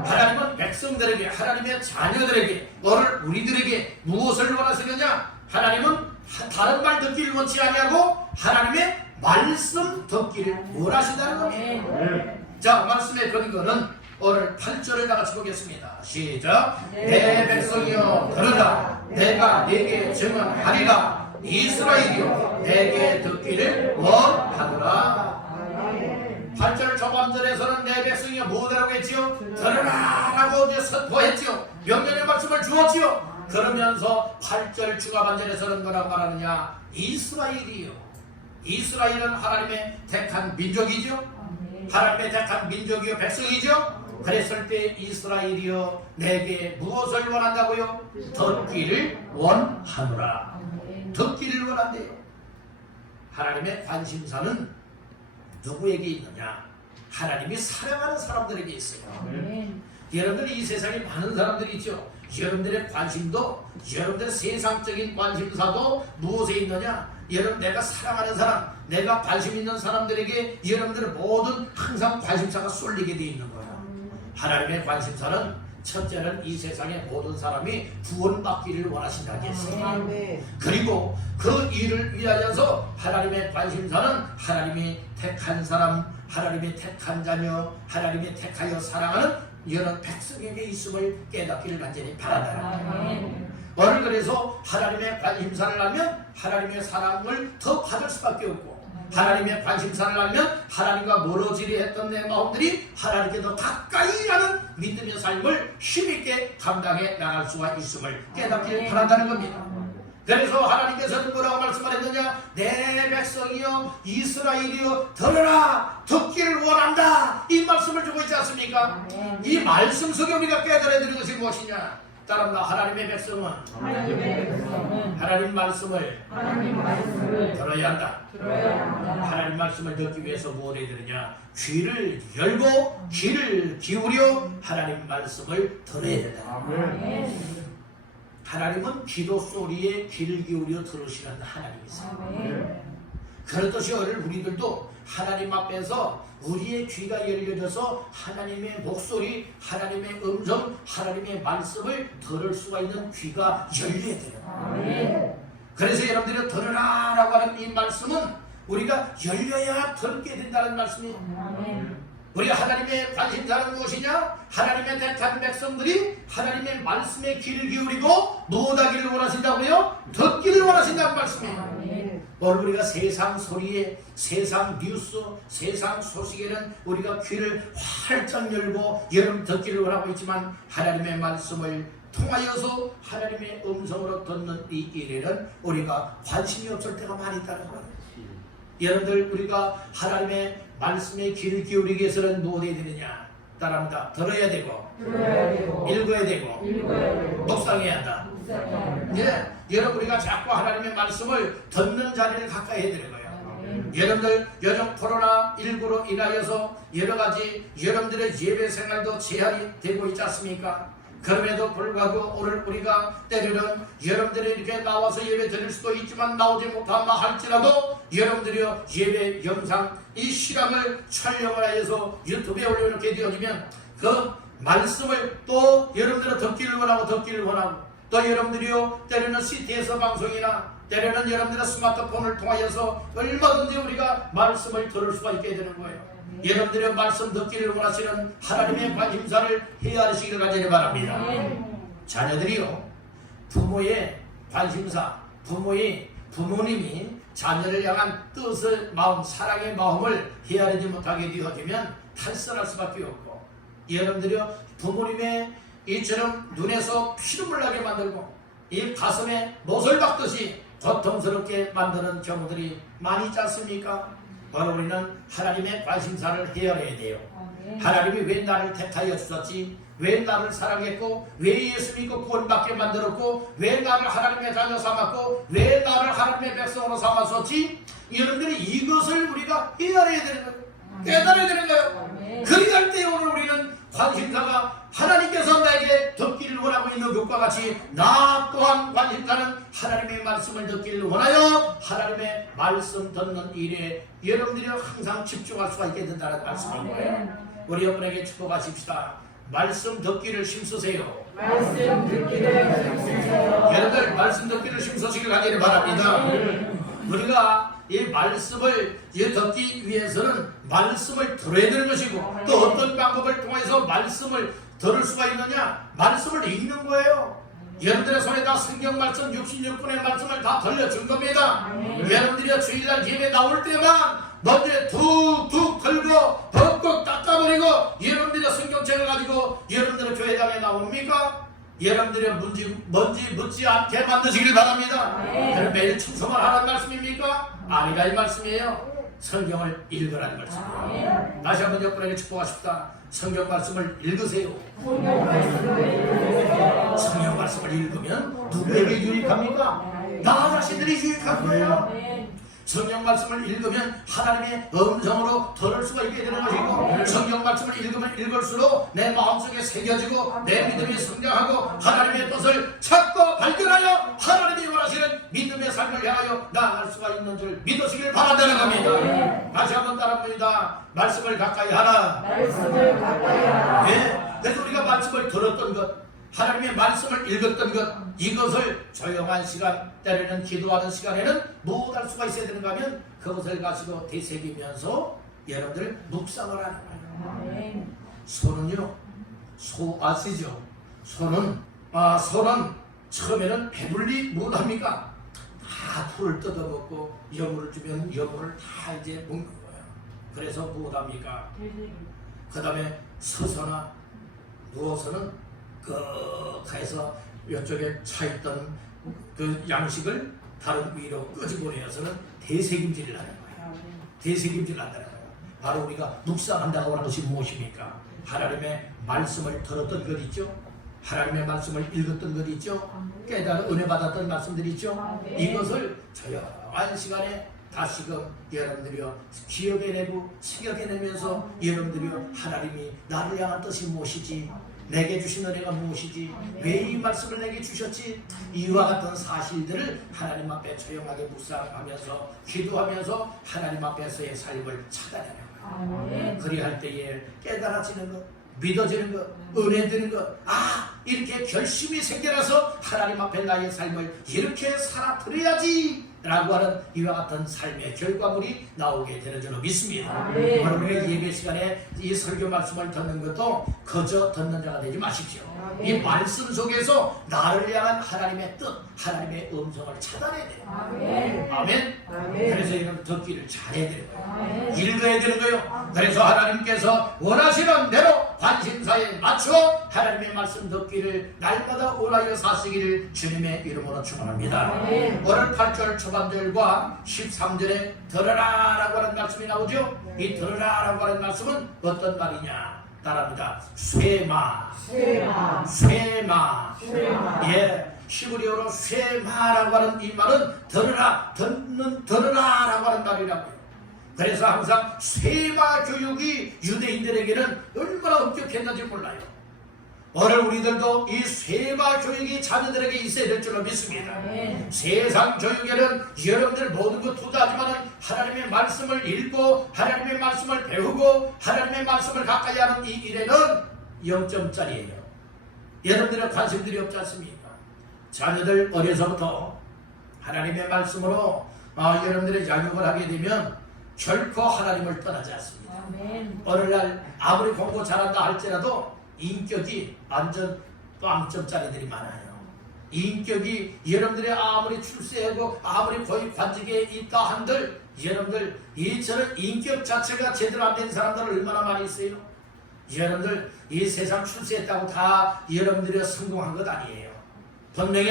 하나님은 백성들에게 하나님의 자녀들에게 오늘 우리들에게 무엇을 원하시느냐? 하나님은 다른 말 듣기를 원치 아니하고 하나님의 말씀 듣기를 원하신다는 겁니다. 자, 말씀의 근거는 오늘 8절을 다 같이 보겠습니다. 시작. 내 백성이여 들으라, 내가 네게 증언하리라, 이스라엘이여 내게 듣기를 원하노라. 8절 초반절에서는 내 백성이여 무엇이라고 했지요? 들으라 라고 선포했지요. 명령의 말씀을 주었지요. 그러면서 8절 중하반절에서는 뭐라고 말하느냐? 이스라엘이요. 이스라엘은 하나님의 택한 민족이죠. 하나님의 택한 민족이요 백성이죠. 그랬을 때 이스라엘이요 내게 무엇을 원한다고요? 듣기를 원하노라. 듣기를 원한대요. 하나님의 관심사는 누구에게 있느냐? 하나님이 사랑하는 사람들에게 있어요. 여러분들 이 세상에 많은 사람들이 있죠. 여러분들의 관심도, 여러분들의 세상적인 관심사도 무엇에 있느냐? 여러분 내가 사랑하는 사람, 내가 관심 있는 사람들에게 여러분들의 모든 항상 관심사가 쏠리게 되어 있는 거예요. 하나님의 관심사는 첫째는 이 세상의 모든 사람이 구원받기를 원하신다고 했어요. 그리고 그 일을 위하여서 하나님의 관심사는 하나님이 택한 사람, 하나님이 택한 자녀, 하나님이 택하여 사랑하는 이런 백성에게 있음을 깨닫기를 간절히 바란다. 오늘 그래서 하나님의 관심사를 알면 하나님의 사랑을 더 받을 수밖에 없고, 하나님의 관심사를 알면 하나님과 멀어지려 했던 내 마음들이 하나님께 더 가까이 가는 믿음의 삶을 힘있게 감당해 나갈 수가 있음을 깨닫기를 바란다는 겁니다. 그래서 하나님께서는 뭐라고 말씀하셨느냐? 내 백성이여 이스라엘이여 들으라, 듣기를 원한다, 이 말씀을 주고 있지 않습니까? 이 말씀 속에 우리가 깨달아야 되는 것이 무엇이냐? 따릅니다. 하나님의 백성은 하나님 말씀을 들어야 한다. 하나님 말씀을 듣기 위해서 무엇을 해야 되느냐? 귀를 열고 귀를 기울여 하나님 말씀을 들어야 된다. 하나님은 기도 소리에 귀를 기울여 들으시는 하나님이세요. 그렇듯이 오늘 우리들도 하나님 앞에서 우리의 귀가 열려져서 하나님의 목소리, 하나님의 음성, 하나님의 말씀을 들을 수가 있는 귀가 열려야 돼요. 그래서 여러분들이 들으라라고 하는 이 말씀은 우리가 열려야 듣게 된다는 말씀이에요. 우리 하나님의 관심사는 무엇이냐? 하나님의 택한 백성들이 하나님의 말씀에 귀를 기울이고 노하기를 원하신다고요? 듣기를 원하신다는 말씀이에요. 오늘 우리가 세상 소리에, 세상 뉴스, 세상 소식에는 우리가 귀를 활짝 열고 여러분 듣기를 원하고 있지만 하나님의 말씀을 통하여서 하나님의 음성으로 듣는 이 일에는 우리가 관심이 없을 때가 많이 있다는 거예요. 여러분들 우리가 하나님의 말씀에 귀를 기울이기 위해서는 무엇 해야 되느냐? 따라합니다. 들어야 되고, 읽어야 되고, 묵상해야 한다. 예, 여러분 우리가 자꾸 하나님의 말씀을 듣는 자리를 가까이 해야 되는 거예요. 여러분들 요즘 코로나19로 인하여서 여러 가지 여러분들의 예배 생활도 제한이 되고 있지 않습니까? 그럼에도 불구하고 오늘 우리가 때로는 여러분들이 이렇게 나와서 예배 드릴 수도 있지만 나오지 못한다 할지라도 여러분들이요 예배 영상 이 시간을 촬영을 하여서 유튜브에 올려놓게 되어지면 그 말씀을 또 여러분들은 듣기를 원하고 또 여러분들이요 때로는 CT에서 방송이나 때로는 여러분들의 스마트폰을 통하여서 얼마든지 우리가 말씀을 들을 수가 있게 되는 거예요. 여러분들의 말씀 듣기를 원하시는 하나님의 관심사를 헤아리시기를 간절히 바랍니다. 자녀들이요 부모의 관심사, 부모님이 자녀를 향한 뜻을, 마음, 사랑의 마음을 헤아리지 못하게 되어지면 탈선할 수밖에 없고, 여러분들이요 부모님의 이처럼 눈에서 피눈물 나게 만들고 이 가슴에 못을 박듯이 고통스럽게 만드는 경우들이 많이 있지 않습니까? 바로 우리는 하나님의 관심사를 헤아려야 돼요. 하나님이 왜 나를 택하여 주셨지? 왜 나를 사랑했고, 왜 예수 믿고 구원받게 만들었고, 왜 나를 하나님의 자녀 삼았고, 왜 나를 하나님의 백성으로 삼았었지? 여러분들이 이것을 우리가 헤아려야 되는 거예요. 깨달아야 되는 거예요. 그리할 때 오늘 우리는 관심사가 하나님께서 나에게 듣기를 원하고 있는 것과 같이 나 또한 관심사는 하나님의 말씀을 듣기를 원하여 하나님의 말씀 듣는 일에 여러분들이 항상 집중할 수가 있게 된다는 말씀인 거예요. 우리 여러분에게 축복하십시다. 말씀 듣기를 힘쓰세요. 여러분들 말씀 듣기를 힘쓰시길 간절히 바랍니다. 우리가 이 말씀을 듣기 위해서는 말씀을 들어야 되는 것이고, 또 어떤 방법을 통해서 말씀을 들을 수가 있느냐? 말씀을 읽는 거예요. 여러분들의 손에다 성경 말씀 66분의 말씀을 다 들려준 겁니다. 여러분들이 주일날 예배 나올 때만 먼저 툭툭 들고 벅벅 닦아버리고 여러분들의 성경책을 가지고 여러분들의 교회당에 나옵니까? 여러분들의 먼지 묻지 않게 만드시길 바랍니다. 그럼 매일 청소만 하라는 말씀입니까? 아니라 이 말씀이에요. 성경을 읽으라는 말씀이에요. 다시 한번 여러분에게 축복하십시다. 성경 말씀을 읽으세요. 성경 말씀을 읽으면 누구에게 유익합니까? 나 자신들이 유익한 거예요. 성경 말씀을 읽으면 하나님의 음성으로 들을 수가 있게 되는 것이고, 성경 말씀을 읽으면 읽을수록 내 마음속에 새겨지고 내 믿음이 성장하고 하나님의 뜻을 찾고 발견하여 하나님이 원하시는 믿음의 삶을 향하여 나아갈 수가 있는 줄 믿으시길 바란다는 겁니다. 다시 한번 따라합니다. 말씀을 가까이 하라. 네. 그래서 우리가 말씀을 들었던 것, 하나님의 말씀을 읽었던 것, 이것을 조용한 시간, 때로는 기도하는 시간에는 무엇할 수가 있어야 되는가 하면 그것을 가지고 되새기면서 여러분들 묵상을 하는 거예요. 소는요, 소 아시죠? 소는 처음에는 배불리 무엇합니까? 다 풀을 뜯어먹고 여물을 주면 여물을 다 이제 먹는 거예요. 그래서 무엇합니까? 그 다음에 서서나 누워서는 해서 이쪽에 차있던 그 양식을 다른 위로 끄집어내서는 되새김질을 하는 거예요. 되새김질을 한다는 거예요. 바로 우리가 묵상한다고 하는 것이 무엇입니까? 하나님의 말씀을 들었던 것 있죠? 하나님의 말씀을 읽었던 것 있죠? 깨달은 은혜 받았던 말씀들 있죠? 이것을 조용한 시간에 다시금 여러분들이요 기억해내고 생각해내면서 여러분들이요 하나님이 나를 향한 뜻이 무엇이지, 내게 주신 은혜가 무엇이지? 왜 이 말씀을 내게 주셨지? 이와 같은 사실들을 하나님 앞에 조용하게 묵상하면서 기도하면서 하나님 앞에서의 삶을 찾아내는 거예요. 그리할 때에 깨달아지는 것, 믿어지는 것, 은혜 드는 것, 이렇게 결심이 생겨나서 하나님 앞에 나의 삶을 이렇게 살아드려야지 라고 하는 이와 같은 삶의 결과물이 나오게 되는 줄로 믿습니다. 여러분의 예배 시간에 이 설교 말씀을 듣는 것도 그저 듣는 자가 되지 마십시오. 이 말씀 속에서 나를 향한 하나님의 뜻, 하나님의 음성을 찾아내야 돼요. 아멘. 그래서 이런 듣기를 잘해야 되는 거예요. 읽어야 되는 거예요. 그래서 하나님께서 원하시는 대로 관심사에 맞춰 하나님의 말씀 듣기를 날마다 원하여 사시기를 주님의 이름으로 축원합니다. 오늘 8절 초반절과 13절에 들으라 라고 하는 말씀이 나오죠. 이 들으라 라고 하는 말씀은 어떤 말이냐? 따라합니다. 쇠마. 예, 히브리어로 쇠마라고 하는 이 말은 들으라, 들으라라고 하는 말이라고요. 그래서 항상 쇠마 교육이 유대인들에게는 얼마나 엄격했는지 몰라요. 오늘 우리들도 이 쇠마 교육이 자녀들에게 있어야 될 줄로 믿습니다. 세상 교육에는 여러분들 모든 것 투자하지만 하나님의 말씀을 읽고 하나님의 말씀을 배우고 하나님의 말씀을 가까이 하는 이 일에는 0점짜리예요. 여러분들의 관심들이 없지 않습니까? 자녀들 어려서부터 하나님의 말씀으로 여러분들의 양육을 하게 되면 결코 하나님을 떠나지 않습니다. 오늘날 아무리 공부 잘한다 할지라도 인격이 완전 빵점짜리들이 많아요. 인격이 여러분들의 아무리 출세하고 아무리 거의 관직에 있다 한들 여러분들 이처럼 인격 자체가 제대로 안 된 사람들 얼마나 많이 있어요? 여러분들 이 세상 출세했다고 다 여러분들이 성공한 것 아니에요. 분명히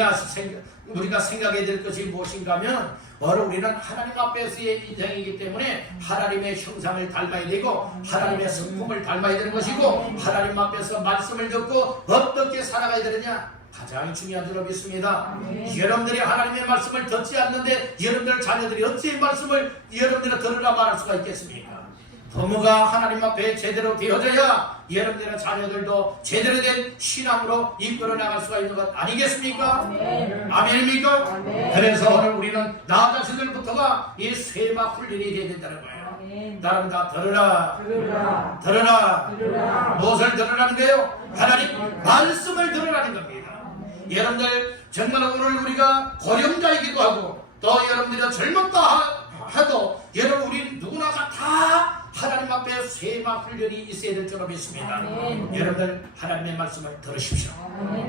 우리가 생각해야 될 것이 무엇인가 하면 바로 우리는 하나님 앞에서의 인생이기 때문에 하나님의 형상을 닮아야 되고 하나님의 성품을 닮아야 되는 것이고 하나님 앞에서 말씀을 듣고 어떻게 살아가야 되느냐 가장 중요한 줄로 믿습니다. 여러분들이 하나님의 말씀을 듣지 않는데 여러분들 자녀들이 어찌 말씀을 여러분들이 들으라 말할 수가 있겠습니까? 부모가 하나님 앞에 제대로 되어져야 여러분들의 자녀들도 제대로 된 신앙으로 이끌어 나갈 수가 있는 것 아니겠습니까? 아멘입니까? 그래서 오늘 우리는 나 자신들부터가 이 쇠마 훈련이 되어야 된다는 거예요. 나는 다 들으라. 무엇을 들으라는 거예요? 하나님 말씀을 들으라는 겁니다. 여러분들 정말 오늘 우리가 고령자이기도 하고 또 여러분들이 젊었다 해도 여러분 우리 누구나가 다 하나님 앞에 쇠마 훈련이 있어야 될 줄로 믿습니다. 여러분들 하나님의 말씀을 들으십시오.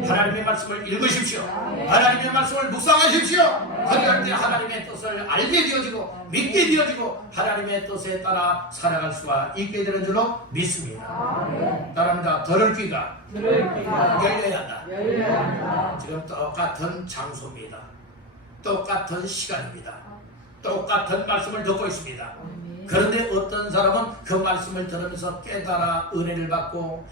하나님의 말씀을 읽으십시오. 하나님의 말씀을 묵상하십시오. 그럴 때 하나님의 뜻을 알게 되어지고 믿게 되어지고 하나님의 뜻에 따라 살아갈 수가 있게 되는 줄로 믿습니다. 따라합니다. 들을 귀가 열려야 한다. 지금 똑같은 장소입니다. 똑같은 시간입니다. 똑같은 말씀을 듣고 있습니다. 그런데 어떤 사람은 그 말씀을 들으면서 깨달아 은혜를 받고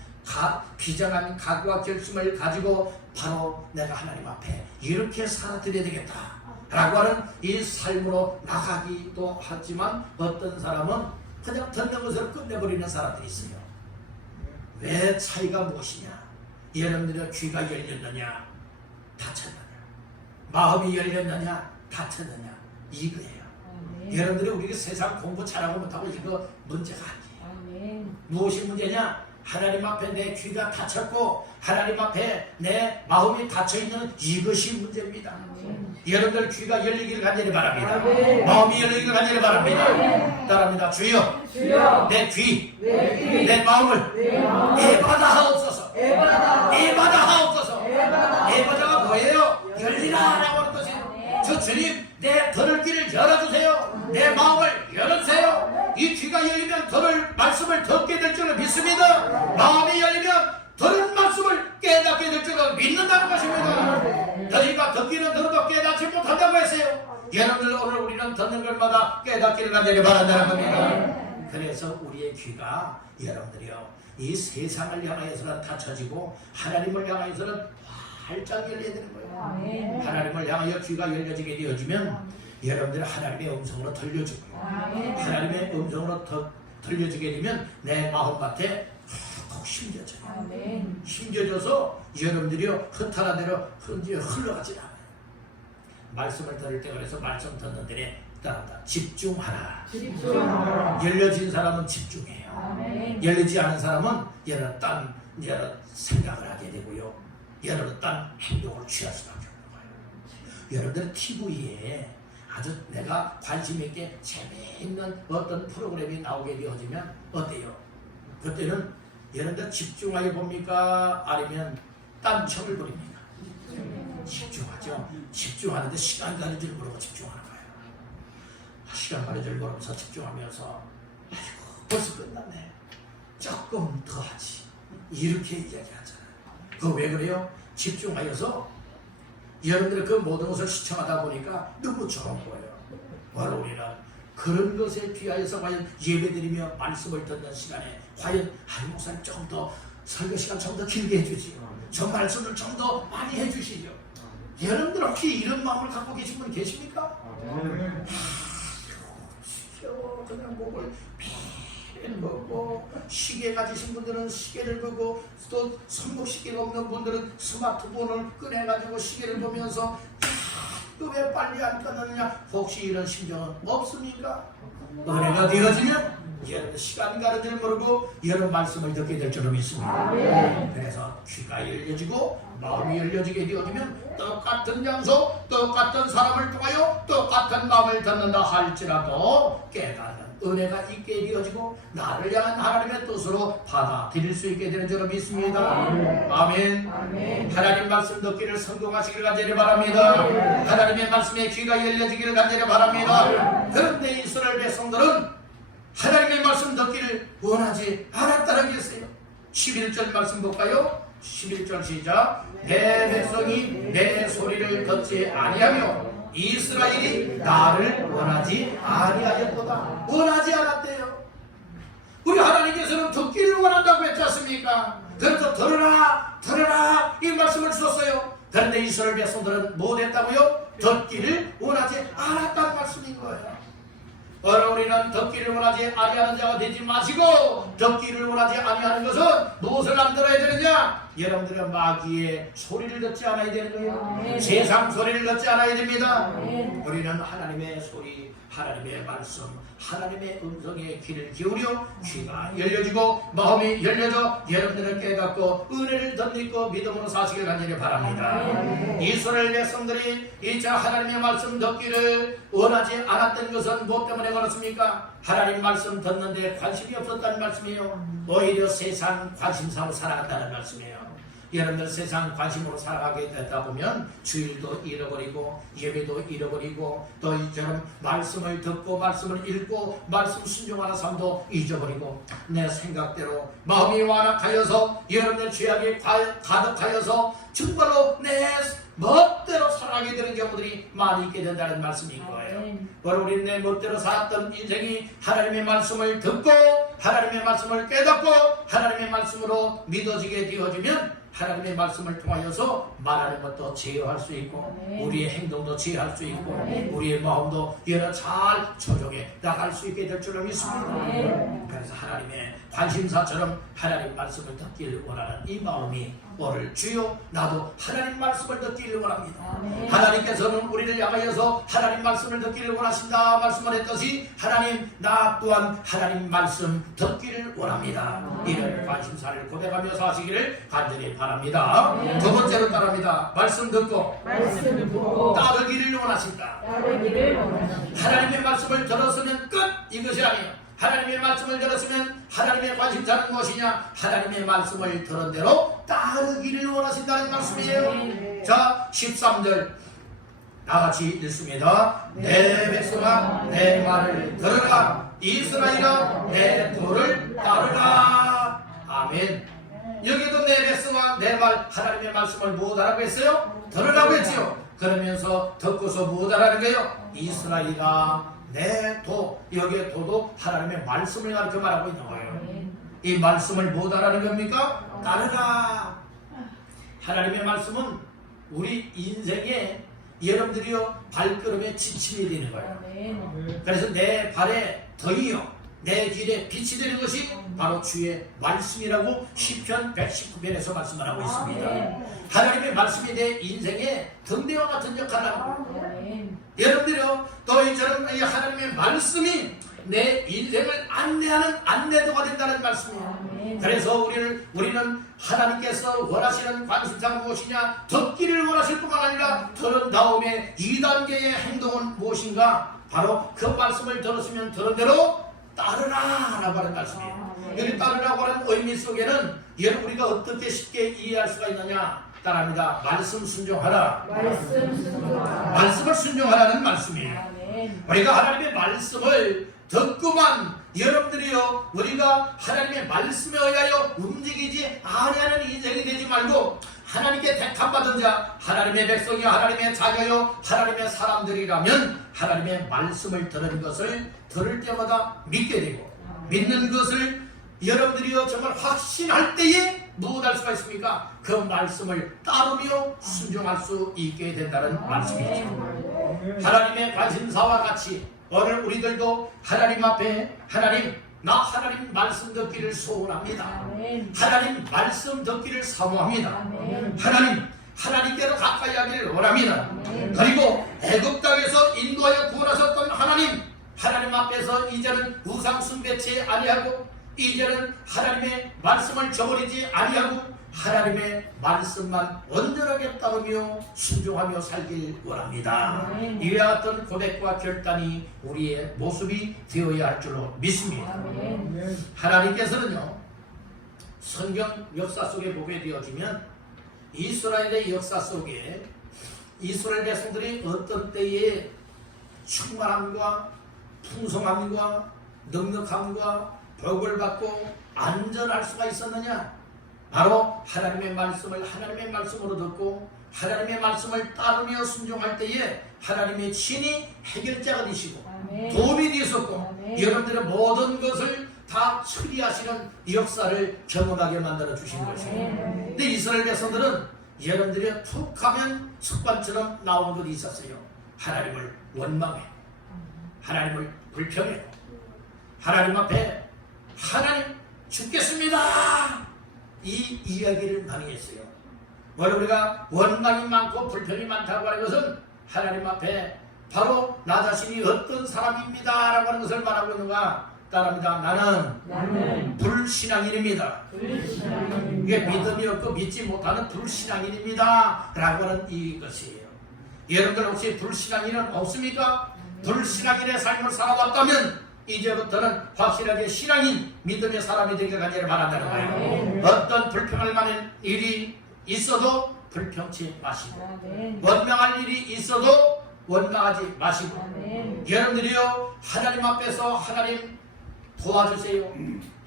비장한 각오와 결심을 가지고 바로 내가 하나님 앞에 이렇게 살아드려야 되겠다 라고 하는 이 삶으로 나가기도 하지만 어떤 사람은 그냥 듣는 것을 끝내버리는 사람들이 있어요. 왜 차이가 무엇이냐? 여러분들의 귀가 열렸느냐 닫혔느냐, 마음이 열렸느냐 닫혔느냐, 이거예요. 여러분들이 우리가 세상 공부 잘하고 못하고 이거 문제가 아니에요. 무엇이 문제냐? 하나님 앞에 내 귀가 닫혔고 하나님 앞에 내 마음이 닫혀있는 이것이 문제입니다. 여러분들 귀가 열리기를 간절히 바랍니다. 마음이 열리기를 간절히 바랍니다. 따라합니다. 주여 내 귀, 내 마음을 예받아하옵소서. 예받아하옵소서. 예받아가 뭐예요? 열리라 라고 하는 것이에요. 저 주님 내 들을 귀를 열어주세요. 내 마음을 열어주세요. 이 귀가 열리면 들을 말씀을 듣게 될 줄을 믿습니다. 마음이 열리면 들은 말씀을 깨닫게 될 줄을 믿는다는 것입니다. 너희가 듣기는 들어도 깨닫지 못한다고 했어요. 여러분들 오늘 우리는 듣는 것마다 깨닫기를 간절히 바란다는 겁니다. 그래서 우리의 귀가 여러분들이요 이 세상을 향하여서는 닫혀지고 하나님을 향하여서는 활짝 열려야 되는 거예요. 하나님을 향하여 귀가 열려지게 되어지면 여러분들 하나님의 음성으로 들려주고요. 하나님의 음성으로 들려지게 되면 내 마음밭에 힘겨져요. 아멘. 힘겨져서 여러분들이요 흩어나대로 흘러가지 않아요. 말씀을 들을 때 그래서 말씀 듣는 데에 따른다. 집중하라. 집중하라. 열려진 사람은 집중해요. 아멘. 열리지 않은 사람은 여러 딴 여러 생각을 하게 되고요. 여러 딴 행동을 취할 수밖에 없는 거예요. 여러분들 TV에 아주 내가 관심 있게 재미있는 어떤 프로그램이 나오게 되어지면 어때요? 그때는 여러분들 집중하게 봅니까? 아니면 딴청을 부립니까? 집중하죠. 집중하는데 시간 가는 줄 모르고 집중하는 거예요. 시간 가는 줄 모르면서 집중하면서 아이고 벌써 끝났네. 조금 더 하지. 이렇게 이야기하잖아요. 그거 왜 그래요? 집중하여서 여러분들의 그 모든 것을 시청하다 보니까 너무 좋은 거예요. 바로 우리는 그런 것에 비하여서 과연 예배드리며 말씀을 듣는 시간에 과연 목사님 조금 더 설교 시간 좀 더 길게 해주지요. 저 말씀을 좀 더 많이 해주시죠. 여러분들 혹시 이런 마음을 갖고 계신 분 계십니까? 그냥 목을 보고 시계 가지신 분들은 시계를 보고 또 손목 시계가 없는 분들은 스마트폰을 꺼내가지고 시계를 보면서 왜 빨리 안 끝나느냐 혹시 이런 심정은 없습니까? 은혜가 되어지면 여러분 시간 가는 줄 모르고 여러분 말씀을 듣게 될 줄로 믿습니다. 그래서 귀가 열려지고 마음이 열려지게 되어지면 똑같은 장소 똑같은 사람을 통하여 똑같은 마음을 듣는다 할지라도 깨달은 은혜가 있게 되어지고 나를 향한 하나님의 뜻으로 받아들일 수 있게 되는 줄로 믿습니다. 아멘. 하나님 말씀 듣기를 성공하시기를 간절히 바랍니다. 하나님의 말씀에 귀가 열려지기를 간절히 바랍니다. 그런데 이스라엘 백성들은 하나님의 말씀 듣기를 원하지 않았다는 것이에요. 11절 말씀 볼까요? 11절 시작. 내 백성이 내 소리를 듣지 아니하며 이스라엘이 나를 원하지 아니하였도다. 원하지 않았대요. 우리 하나님께서는 듣기를 원한다고 했지 않습니까? 그래서 들으라 이 말씀을 주셨어요. 그런데 이스라엘 백성들은 못했다고요? 듣기를 원하지 않았다는 말씀인 거예요. 우리는 듣기를 원하지 아니하는 자가 되지 마시고 듣기를 원하지 아니하는 것은 무엇을 안 들어야 되느냐? 여러분들은 마귀의 소리를 듣지 않아야 되는 거예요. 세상 소리를 듣지 않아야 됩니다. 우리는 하나님의 소리, 하나님의 말씀, 하나님의 음성에 귀를 기울여 귀가 열려지고 마음이 열려져 여러분들을 깨닫고 은혜를 덧입고 믿음으로 사시길 간절히 바랍니다. 이스라엘 백성들이 이자 하나님의 말씀 듣기를 원하지 않았던 것은 무엇 때문에 그렇습니까? 하나님 말씀 듣는데 관심이 없었다는 말씀이에요. 오히려 세상 관심사로 살아갔다는 말씀이에요. 여러분들 세상 관심으로 살아가게 되다 보면 주일도 잃어버리고 예배도 잃어버리고 또 이처럼 말씀을 듣고 말씀을 읽고 말씀 순종하는 삶도 잊어버리고 내 생각대로 마음이 완악하여서 여러분들 죄악이 가득하여서 정말로 내 멋대로 살아가게 되는 경우들이 많이 있게 된다는 말씀인 거예요. 바로 우리 내 멋대로 살았던 인생이 하나님의 말씀을 듣고 하나님의 말씀을 깨닫고 하나님의 말씀으로 믿어지게 되어지면 하나님의 말씀을 통하여서 말하는 것도 제어할 수 있고 우리의 행동도 제어할 수 있고 우리의 마음도 여러 잘 조정해 나갈 수 있게 될 줄로 믿습니다. 그래서 하나님의 관심사처럼 하나님 말씀을 듣기를 원하는 이 마음이 오늘 주여 나도 하나님 말씀을 듣기를 원합니다. 하나님께서는 우리를 향하여서 하나님 말씀을 듣기를 원하신다 말씀을 했듯이 하나님 나 또한 하나님 말씀 듣기를 원합니다. 이런 관심사를 고백하며 사시기를 간절히 바랍니다. 두 번째로 따릅니다. 말씀 듣고 따르기를 원하신다. 하나님의 말씀을 들었으면 끝 이것이 아니에요. 하나님의 말씀을 들었으면 하나님의 관심사는 무엇이냐? 하나님의 말씀을 들은 대로 따르기를 원하신다는 말씀이에요. 자 13절 다같이 읽습니다. 내 백성아 내 말을 들으라. 이스라엘아 내 도를 따르라. 아멘. 여기도 내 백성아 내 말 하나님의 말씀을 무엇하라고 했어요? 들으라고 했지요. 그러면서 듣고서 무엇하라는 거예요? 이스라엘아 내 도, 여기에 도도 하나님의 말씀을 가르쳐 말하고 있는 거예요. 이 말씀을 무엇하라는 겁니까? 따르라. 하나님의 말씀은 우리 인생에 여러분들이요 발걸음의 지침이 되는 거예요. 그래서 내 발에 더이요 내 길에 빛이 되는 것이 바로 주의 말씀이라고 시편 119편에서 말씀을 하고 있습니다. 하나님의 말씀이 내 인생에 등대와 같은 역할을 합니다. 여러분들요, 또 이처럼 이 하나님의 말씀이 내 인생을 안내하는 안내도가 된다는 말씀이에요. 그래서 우리는 하나님께서 원하시는 관심사가 무엇이냐, 듣기를 원하실 뿐만 아니라 들은 다음에 2단계의 행동은 무엇인가, 바로 그 말씀을 들었으면 들은 대로 따르라 라고 하는 말씀이에요. 여기 따르라고 하는 의미 속에는 여러분 우리가 어떻게 쉽게 이해할 수가 있느냐, 따라합니다. 말씀 순종하라. 말씀을 순종하라는 말씀이에요. 우리가 하나님의 말씀을 듣고만 여러분들이요, 우리가 하나님의 말씀에 의하여 움직이지 아니하는 인생이 되지 말고 하나님께 택함받은 자, 하나님의 백성이요, 하나님의 자녀요, 하나님의 사람들이라면 하나님의 말씀을 들은 것을 들을 때마다 믿게 되고, 믿는 것을 여러분들이요 정말 확신할 때에 무엇할 수가 있습니까? 그 말씀을 따르며 순종할 수 있게 된다는 말씀이죠. 하나님의 관심사와 같이 오늘 우리들도 하나님 앞에 나 하나님 말씀 듣기를 소원합니다. 하나님 말씀 듣기를 사모합니다. 하나님께로 가까이 하기를 원합니다. 그리고 애굽 땅에서 인도하여 구원하셨던 하나님 앞에서 이제는 우상 숭배치 아니하고, 이제는 하나님의 말씀을 저버리지 아니하고 하나님의 말씀만 온전하게 따르며 순종하며 살길 원합니다. 이와 같은 고백과 결단이 우리의 모습이 되어야 할 줄로 믿습니다. 하나님께서는요, 성경 역사 속에 보게 되어지면 이스라엘의 역사 속에 이스라엘 백성들이 어떤 때에 충만함과 풍성함과 넉넉함과 복을 받고 안전할 수가 있었느냐? 바로 하나님의 말씀을 하나님의 말씀으로 듣고 하나님의 말씀을 따르며 순종할 때에 하나님의 친히 해결자가 되시고 도움이 되셨고 여러분들의 모든 것을 다 처리하시는 역사를 경험하게 만들어 주신 것이에요. 근데 이스라엘 백성들은 여러분들이 툭 하면 습관처럼 나오는 것이 있었어요. 하나님을 원망해, 하나님을 불평해, 하나님 앞에 하나님 죽겠습니다, 이 이야기를 많이 했어요. 우리가 원망이 많고 불평이 많다고 하는 것은 하나님 앞에 바로 나 자신이 어떤 사람입니다 라고 하는 것을 말하고 있는가? 따라합니다. 나는 불신앙인입니다. 이게 믿음이 없고 믿지 못하는 불신앙인입니다 라고 하는 이것이에요. 여러분들 혹시 불신앙인은 없습니까? 불신앙인의 삶을 살아왔다면 이제부터는 확실하게 신앙인, 믿음의 사람이 되기를 간절히 바란다는 거예요. 어떤 불평할 만한 일이 있어도 불평치 마시고, 원망할 일이 있어도 원망하지 마시고, 여러분들이요 하나님 앞에서 하나님 도와주세요,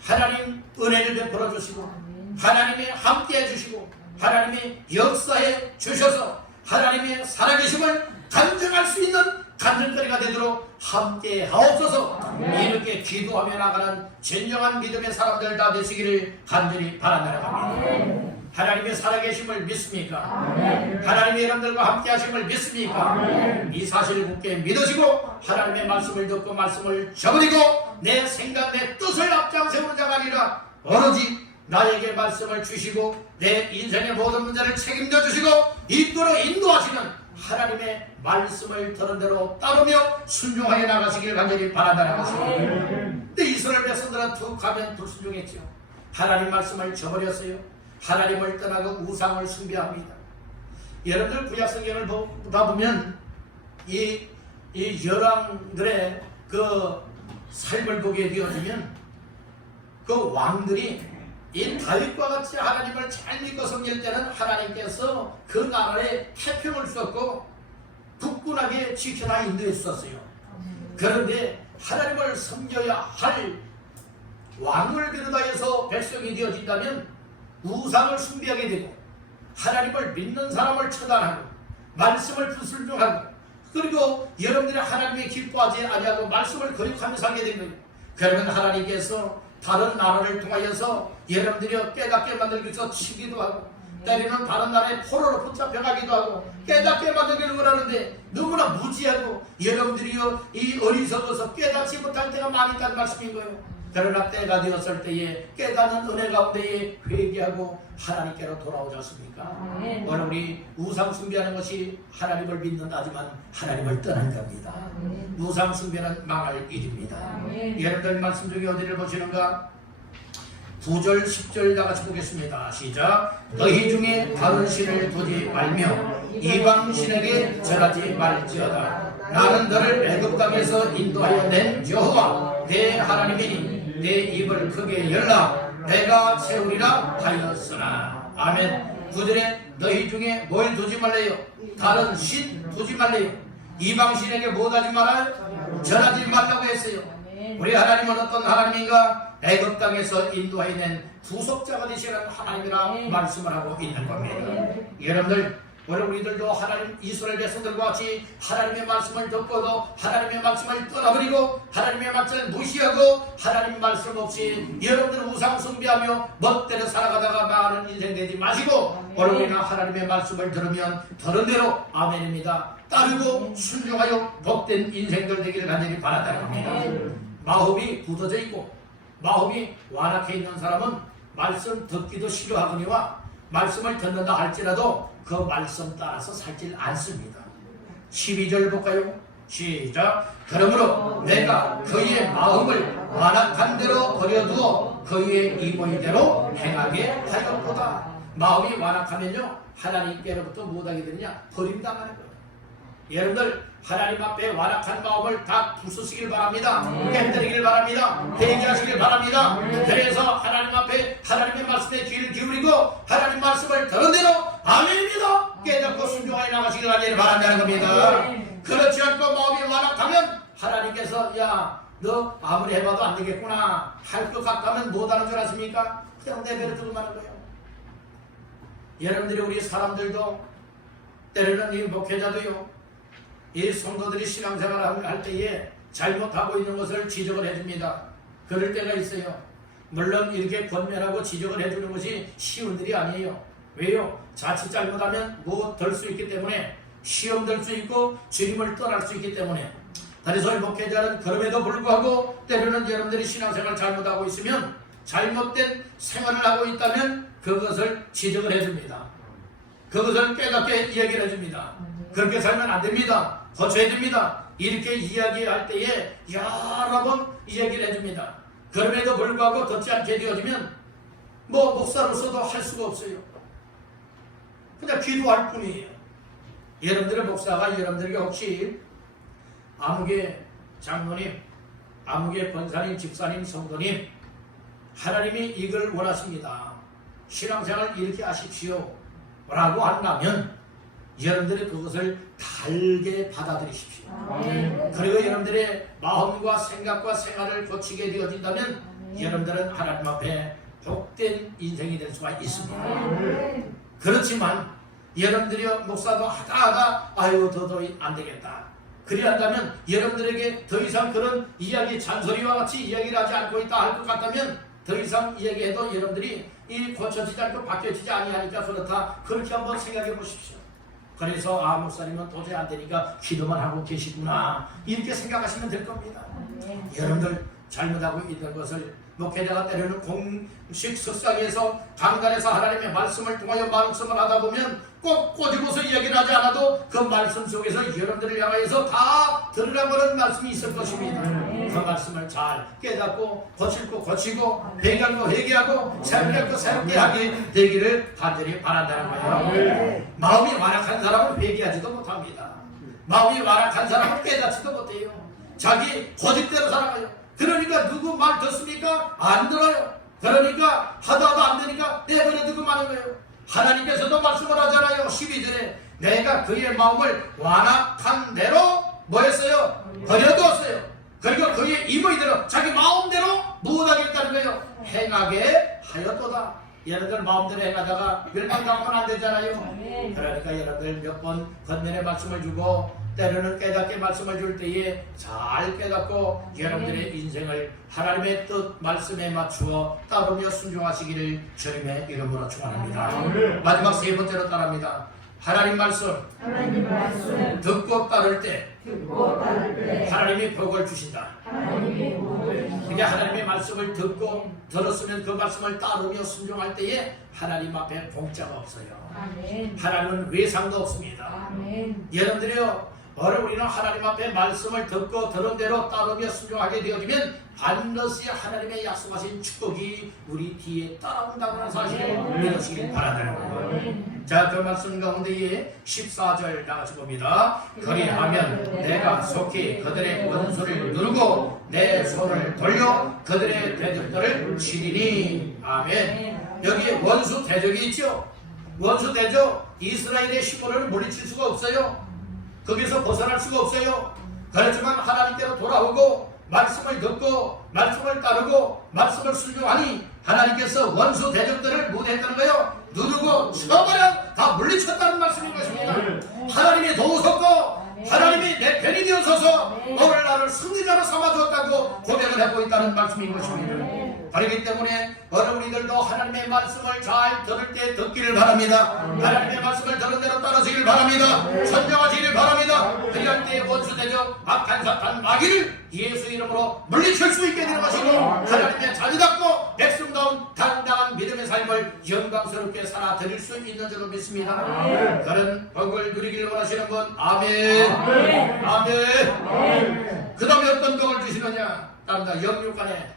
하나님 은혜를 베풀어 주시고, 하나님이 함께 해주시고, 하나님이 역사해 주셔서 하나님의 살아계심을 간증할 수 있는 간증거리가 되도록 함께 하옵소서. 이렇게 기도하며 나가는 진정한 믿음의 사람들 다 되시기를 간절히 바란다랍니다. 하나님의 살아계심을 믿습니까? 하나님의 여러분들과 함께 하심을 믿습니까? 이 사실을 굳게 믿으시고 하나님의 말씀을 듣고 말씀을 저버리고 내 생각 내 뜻을 앞장세우는 자가 아니라 오로지 나에게 말씀을 주시고 내 인생의 모든 문제를 책임져 주시고 이끌어 인도하시는 하나님의 말씀을 들은 대로 따르며 순종하여 나가시길 간절히 바란다는 것입니다. 근데 이스라엘 백성들은 툭 하면 불순종했죠. 하나님 말씀을 저버렸어요. 하나님을 떠나고 우상을 숭배합니다. 여러분들 구약성경을 보다 보면 이 열왕들의 그 삶을 보게 되어지면 그 왕들이 이 다윗과 같이 하나님을 잘 믿고 섬길 때는 하나님께서 그 나라에 태평을 주었고 굳건하게 지켜나 인도했었어요. 그런데 하나님을 섬겨야 할 왕을 비롯하여서 백성이 되어진다면 우상을 숭배하게 되고 하나님을 믿는 사람을 처단하고 말씀을 불순종하고 그리고 여러분들이 하나님의 기뻐하지 아니하고 말씀을 거역하며 살게 된 거예요. 그러면 하나님께서 다른 나라를 통하여서 여러분들이 깨닫게 만들기 위해서 치기도 하고 때리는 다른 나라의 포로로 붙잡혀가기도 하고 깨닫게 만들기를 원하는데 너무나 무지하고 여러분들이요 이 어리석어서 깨닫지 못할 때가 많이 있다는 말씀인 거예요. 그러나 때가 되었을 때에 깨닫는 은혜 가운데에 회개하고 하나님께로 돌아오지 않습니까? 오늘 우리 우상 숭배하는 것이 하나님을 믿는다지만 하나님을 떠난 겁니다. 우상 숭배는 망할 일입니다. 여러분들 말씀 중에 어디를 보시는가? 9절 10절 다 같이 보겠습니다. 시작. 너희 중에 다른 신을 두지 말며 이방 신에게 절하지 말지어다. 나는 너를 애굽 땅에서 인도하여 낸 여호와 내 하나님이니 내 입을 크게 열라 내가 세우리라 하였으나. 아멘. 9절에 너희 중에 뭘 두지 말래요? 다른 신 두지 말래요. 이방 신에게 뭐하지 말아요? 절하지 말라고 했어요. 우리 하나님은 어떤 하나님인가? 애굽 땅에서 인도하여 낸 구속자가 되시는 하나님이라 말씀을 하고 있는 겁니다. 여러분들 오늘 우리들도 하나님 이스라엘 백성들과 같이 하나님의 말씀을 듣고도 하나님의 말씀을 떠나버리고 하나님의 말씀을 무시하고 하나님 말씀 없이 여러분들 우상 숭배하며 멋대로 살아가다가 망하는 인생 되지 마시고 오늘 우리는 하나님의 말씀을 들으면 들은 대로 아멘입니다. 따르고 순종하여 복된 인생들 되기를 간절히 바란다는 겁니다. 마음이 굳어져 있고 마음이 완악해 있는 사람은 말씀 듣기도 싫어하거니와 말씀을 듣는다 할지라도 그 말씀 따라서 살질 않습니다. 12절 볼까요? 시작. 그러므로 내가 그의 마음을 완악한 대로 버려두어 그의 이모이대로 행하게 하였도다. 마음이 완악하면요 하나님께로부터 못하게 되느냐? 버림당하는 거예요. 여러분들 하나님 앞에 완악한 마음을 다 부수시길 바랍니다. 깨뜨리길 바랍니다. 회개하시길 바랍니다. 그래서 하나님 앞에 하나님의 말씀에 귀를 기울이고 하나님 말씀을 들은 대로 아멘입니다. 깨닫고 순종하여 나가시길 간절히 바란다는 겁니다. 그렇지 않고 마음이 완악하면 하나님께서 야 너 아무리 해봐도 안 되겠구나 할 것 같다면 못하는 줄 아십니까? 그냥 내버려 두고 마는 거예요. 여러분들이 우리 사람들도 때로는 이 목회자도요 이 성도들이 신앙생활을 할 때에 잘못하고 있는 것을 지적을 해줍니다. 그럴 때가 있어요. 물론 이렇게 권면하고 지적을 해주는 것이 쉬운 일이 아니에요. 왜요? 자칫 잘못하면 뭐 될 수 있기 때문에 시험 될 수 있고 주님을 떠날 수 있기 때문에. 그래서 목회자는 그럼에도 불구하고 때로는 여러분들이 신앙생활을 잘못하고 있으면 잘못된 생활을 하고 있다면 그것을 지적을 해줍니다. 그것을 깨닫게 이야기를 해줍니다. 그렇게 살면 안 됩니다. 고쳐야 됩니다. 이렇게 이야기할 때에 여러 번 이야기를 해줍니다. 그럼에도 불구하고 듣지 않게 되어지면 뭐 목사로서도 할 수가 없어요. 그냥 기도할 뿐이에요. 여러분들의 목사가 여러분들에게 혹시 아무개 장로님, 아무개 권사님, 집사님, 성도님 하나님이 이걸 원하십니다. 신앙생활 이렇게 하십시오 라고 한다면 여러분들이 그것을 달게 받아들이십시오. 그리고 여러분들의 마음과 생각과 생활을 고치게 되어진다면 여러분들은 하나님 앞에 복된 인생이 될 수가 있습니다. 그렇지만 여러분들이 목사도 하다하다 아유 도저히 안 되겠다. 그리한다면 여러분들에게 더 이상 그런 이야기 잔소리와 같이 이야기를 하지 않고 있다 할 것 같다면 더 이상 이야기해도 여러분들이 이 고쳐지지 않고 바뀌어지지 아니하니까 그렇다. 그렇게 한번 생각해 보십시오. 그래서 아 목사님은 도저히 안 되니까 기도만 하고 계시구나 이렇게 생각하시면 될 겁니다. 여러분들 잘못하고 있는 것을 목회자가 때로는 공식 석상에서 강단에서 하나님의 말씀을 통하여 말씀을 하다 보면 꼭 꼬집어서 이야기를 하지 않아도 그 말씀 속에서 여러분들을 향하여서 다 들으라고 하는 말씀이 있을 것입니다. 그 말씀을 잘 깨닫고 고칠 거 고치고 회개할 거 회개하고 새롭게 거 새롭게 하게 되기를 간절히 바란다는 거예요. 마음이 완악한 사람은 회개하지도 못합니다. 마음이 완악한 사람은 깨닫지도 못해요. 자기 고집대로 살아가요. 그러니까 누구 말 듣습니까? 안 들어요. 그러니까 하다도 안 되니까 내버려 두고 마는 거예요. 하나님께서도 말씀을 하잖아요. 12절에 내가 그의 마음을 완악한 대로 뭐 했어요? 버려두었어요. 그리고 그의 이모이대로 자기 마음대로 무엇하겠다는 거예요? 행하게 하였도다. 여러분들 마음대로 행하다가 멸망당하면 안 되잖아요. 그러니까 여러분들 몇 번 권면의 말씀을 주고 때로는 깨닫게 말씀을 줄 때에 잘 깨닫고 여러분들의 인생을 하나님의 뜻 말씀에 맞추어 따르며 순종하시기를 주님의 이름으로 축원합니다. 마지막 세 번째로 따릅니다. 하나님 말씀 하나님 말씀 듣고 따를 때 듣고 따를 때 하나님이 복을 주신다. 하나님이 복을 주시고 그게 하나님의 말씀을 듣고 들었으면 그 말씀을 따르며 순종할 때에 하나님 앞에 공짜가 없어요. 아멘. 하나님은 외상도 없습니다. 아멘. 여러분들이요, 우리는 하나님 앞에 말씀을 듣고 들은 대로 따르며 순종하게 되어지면 반드시 하나님의 약속하신 축복이 우리 뒤에 따라온다는 사실을 믿으시길 바라는 자, 그 말씀 가운데에 14절 나가서 봅니다. 그리하면 내가 속히 그들의 원수를 누르고 내 손을 돌려 그들의 대적들을 치리니. 아멘. 여기에 원수 대적이 있죠. 원수 대적, 이스라엘의 시골을 물리칠 수가 없어요. 거기서 벗어날 수가 없어요. 그렇지만 하나님께로 돌아오고 말씀을 듣고 말씀을 따르고 말씀을 순종하니 하나님께서 원수 대적들을 무대했다는 거예요. 누르고 쳐버려 다 물리쳤다는 말씀인 것입니다. 하나님이 도우셨고 하나님이 내 편이 되어서서 너를 나를 승리자로 삼아주었다고 고백을 하고 있다는 말씀인 것입니다. 그렇기 때문에 여러분들도 하나님의 말씀을 잘 들을 때 듣기를 바랍니다. 하나님의 말씀을 들은 대로 따르시길 바랍니다. 선정하시길 바랍니다. 그리할 때 원수 대적 악한 사탄 마귀를 예수 이름으로 물리칠 수 있게 되는 것이고 하나님의 자녀답고 백성다운 당당한 믿음의 삶을 영광스럽게 살아드릴 수 있는 줄로 믿습니다. 그런 복을 누리기를 원하시는 분 아멘. 아멘. 그 다음에 어떤 복을 주시느냐? 다른다. 영육간에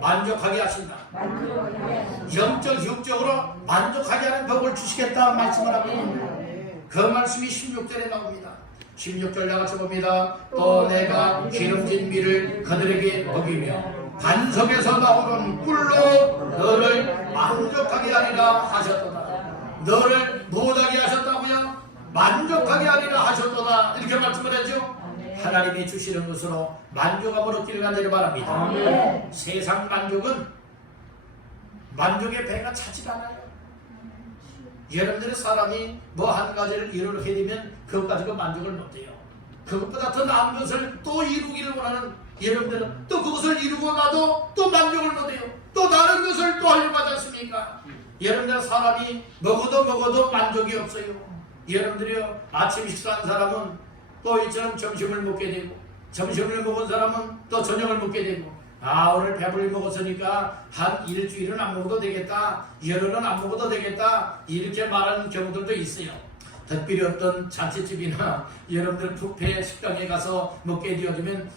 만족하게 하신다. 영적 육적으로 만족하게 하는 복을 주시겠다 말씀을 합니다. 그 말씀이 16절에 나옵니다. 16절 나가서 봅니다. 또 내가 기름진 밀을 그들에게 먹이며 반석에서 나오는 꿀로 너를 만족하게 하리라 하셨도다. 너를 무엇하게 하셨다고요? 만족하게 하리라 하셨도다. 이렇게 말씀을 했죠. 하나님이 주시는 것으로 만족함을 얻기를 간절히 바랍니다. 세상 만족은 만족의 배가 차지 않아요. 여러분들의 사람이 뭐 한 가지를 이루게 되면 그것 가지고 만족을 못해요. 그것보다 더 나은 것을 또 이루기를 원하는 여러분들은 또 그것을 이루고 나도 또 만족을 못해요. 또 다른 것을 또 하려고 하지 않습니까? 여러분들 사람이 먹어도 만족이 없어요. 여러분들이요, 아침 식사한 사람은 또 이처럼 점심을 먹게 되고 점심을 먹은 사람은 또 저녁을 먹게 되고 오늘 배불리 먹었으니까 한 일주일은 안 먹어도 되겠다, 열흘은 안 먹어도 되겠다 이렇게 말하는 경우들도 있어요. 특별히 어떤 잔치집이나 여러분들 뷔페 식당에 가서 먹게 되어지면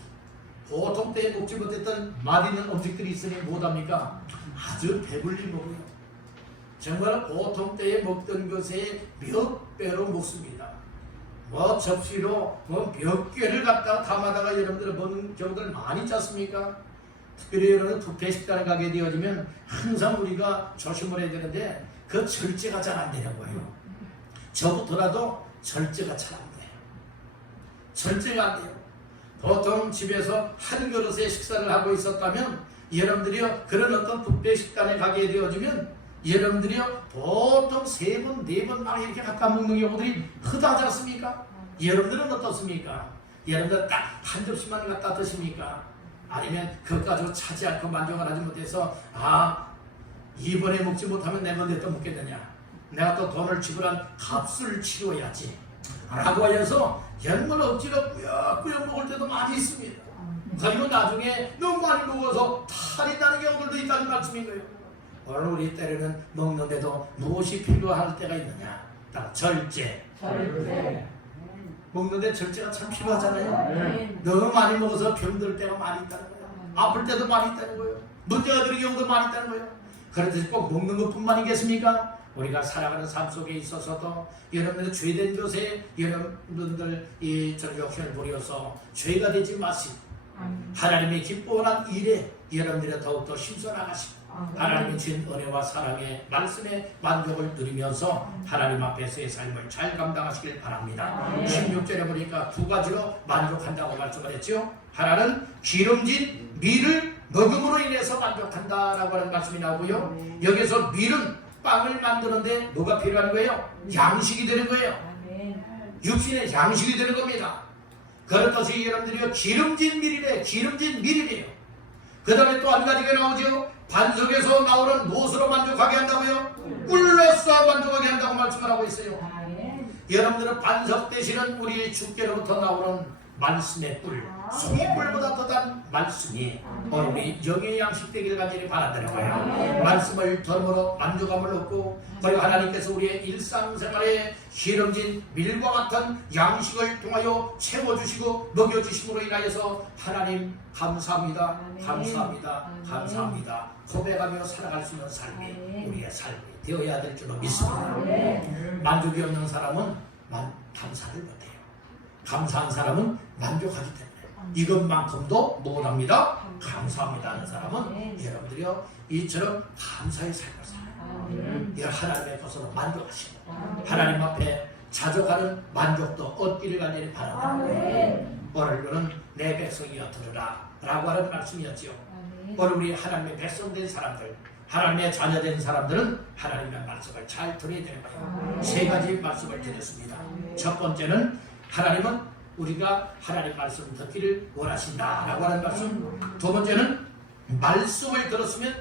보통 때에 먹지 못했던 맛있는 음식들이 있으니 못합니까? 아주 배불리 먹어요. 정말 보통 때에 먹던 것에 몇 배로 먹습니다. 뭐 접시로 뭐 몇 개를 갖다가 담아다가 여러분들 먹는 경우들 많이 있지 않습니까? 특별히 여러분 뷔페 식당에 가게 되어지면 항상 우리가 조심을 해야 되는데 그 절제가 잘 안 되는 거예요. 저부터라도 절제가 잘 안 돼요. 절제가 안 돼요. 보통 집에서 한 그릇의 식사를 하고 있었다면 여러분들이요, 그런 어떤 뷔페 식당에 가게 되어지면 여러분들이요, 보통 3번, 4번 막 이렇게 갖다 먹는 경우들이 흔하지 않습니까? 여러분들은 어떻습니까? 여러분들 딱 한 접시만 갖다 드십니까? 아니면 그것 가지고 차지 않고 만족을 하지 못해서 이번에 먹지 못하면 내가 언제 또 먹겠느냐? 내가 또 돈을 지불한 값을 치러야지 라고 하여서 정말 억지로 꾸역꾸역 먹을 때도 많이 있습니다. 그리고 나중에 너무 많이 먹어서 탈이 나는 경우들도 있다는 말씀인 거예요. 오늘 우리 때로는 먹는데도 무엇이 필요할 때가 있느냐? 딱 절제. 먹는데 절제가 참 필요하잖아요. 너무 많이 먹어서 병들 때가 많이 있다는 거예요. 아플 때도 많이 있다는 거예요. 문제가 되는 경우도 많이 있다는 거예요. 그렇듯이 꼭 먹는 것뿐만이겠습니까? 우리가 살아가는 삶 속에 있어서도 여러분들 죄된 것에 여러분들 이 욕심을 부려서 죄가 되지 마시고 하나님의 기뻐하는 일에 여러분들이 더욱더 힘써 나가시고 하나님의 주신 은혜와 사랑의 말씀의 만족을 누리면서 하나님 앞에서의 삶을 잘 감당하시길 바랍니다. 16절에 보니까 두 가지로 만족한다고 말씀을 했죠. 하나는 기름진 밀을 먹음으로 인해서 만족한다라고 하는 말씀이 나오고요. 여기서 밀은 빵을 만드는데 뭐가 필요한 거예요? 양식이 되는 거예요. 육신의 양식이 되는 겁니다. 그렇듯이 여러분들이 기름진 밀이래요. 기름진 밀이래요. 그 다음에 또 한 가지가 나오죠. 반석에서 나오는 무엇으로 만족하게 한다고요? 꿀로서 만족하게 한다고 말씀을 하고 있어요. 여러분들은 반석 되시는 우리 주께로부터 나오는 말씀의 꿀, 송이꿀보다 더 단 말씀이 오늘 우리 영의 양식 되기를 간절히 바란다는 거예요. 말씀을 들음으로 만족함을 얻고, 그리고 하나님께서 우리의 일상생활에 기름진 밀과 같은 양식을 통하여 채워주시고 먹여주심으로 인하여서 하나님 감사합니다, 감사합니다, 감사합니다 고백하며 살아갈 수 있는 삶이 우리의 삶이 되어야 될 줄로 믿습니다. 만족이 없는 사람은 감사를 못해요. 감사한 사람은 만족하기 때문에 이것만큼도 못합니다. 감사합니다 하는 사람은 여러분들이요 이처럼 감사의 삶을 살아요. 하나님의 것으로 만족하시고 하나님 앞에 자족하는 만족도 얻기를 간절히 바랍니다. 오늘은 내 백성이여 들으라 라고 하는 말씀이었지요. 오늘 우리 하나님의 백성된 사람들, 하나님의 자녀된 사람들은 하나님의 말씀을 잘 들어야 되는 거예요. 세 가지 말씀을 드렸습니다. 첫 번째는 하나님은 우리가 하나님 말씀 듣기를 원하신다라고 하는 말씀. 두 번째는 말씀을 들었으면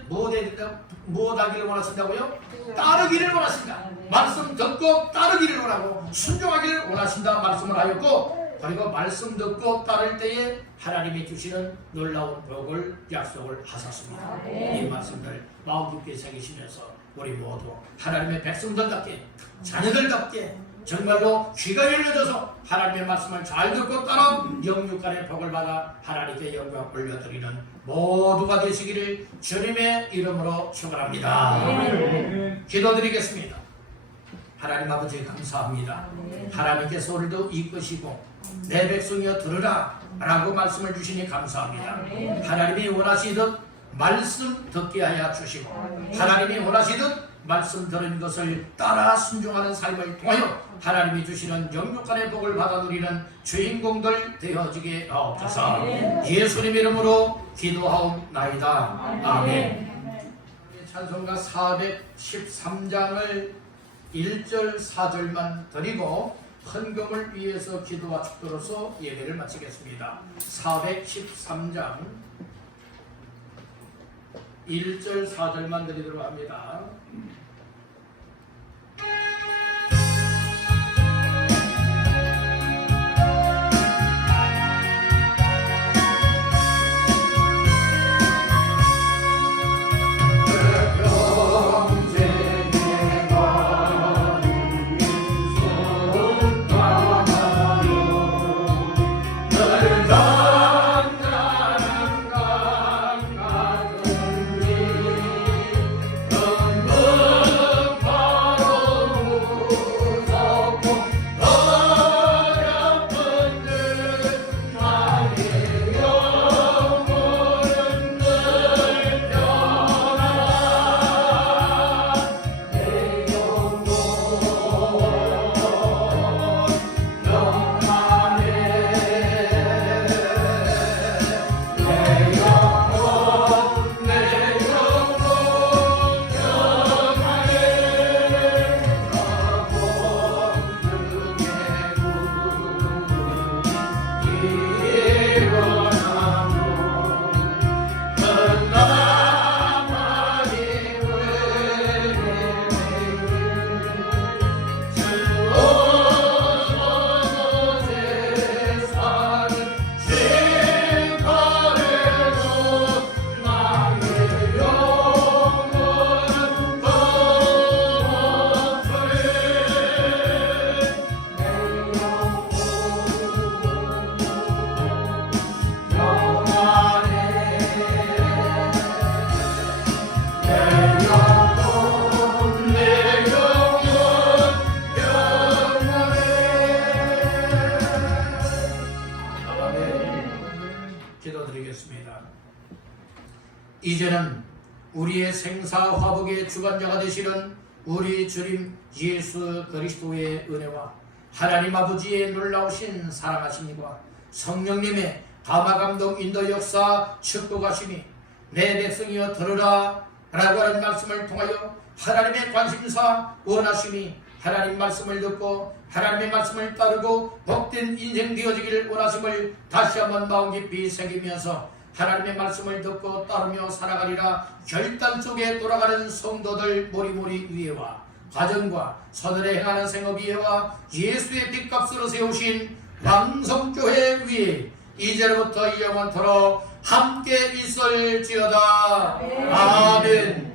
무엇하기를 원하신다고요? 따르기를 원하신다. 말씀 듣고 따르기를 원하고 순종하기를 원하신다 말씀을 하였고, 그리고 말씀 듣고 따를 때에 하나님이 주시는 놀라운 복을 약속을 하셨습니다. 이 말씀들 마음 깊게 새기시면서 우리 모두 하나님의 백성들답게 자녀들답게 정말로 귀가 열려져서 하나님의 말씀을 잘 듣고 따라 영육간의 복을 받아 하나님께 영광 올려드리는 모두가 되시기를 주님의 이름으로 축원합니다. 기도드리겠습니다. 하나님 아버지 감사합니다. 하나님께서 오늘도 이끄시고 내 백성이여 들으라 라고 말씀을 주시니 감사합니다. 하나님이 원하시듯 말씀 듣게 하여 주시고 하나님이 원하시듯 말씀 들은 것을 따라 순종하는 삶을 통하여 하나님이 주시는 영육간의 복을 받아 누리는 주인공들 되어지게 하옵소서. 예수님 이름으로 기도하옵나이다. 아멘. 찬송가 413장을 1절 4절만 드리고 헌금을 위해서 기도와 축도로서 예배를 마치겠습니다. 413장 1절 4절만 드리도록 합니다. 이제는 우리의 생사 화복의 주관자가 되시는 우리 주님 예수 그리스도의 은혜와 하나님 아버지의 놀라우신 사랑하심과 성령님의 감화감동 인도 역사 축복하심이 내 백성이여 들으라 라고 하는 말씀을 통하여 하나님의 관심사 원하심이 하나님 말씀을 듣고 하나님의 말씀을 따르고 복된 인생 되어지기를 원하심을 다시 한번 마음 깊이 새기면서 하나님의 말씀을 듣고 따르며 살아가리라 결단 속에 돌아가는 성도들 모리모리 위에와 가정과 서늘에 행하는 생업 위에와 예수의 빚값으로 세우신 왕성교회 위에 이제부터 영원토록 함께 있을지어다. 아멘.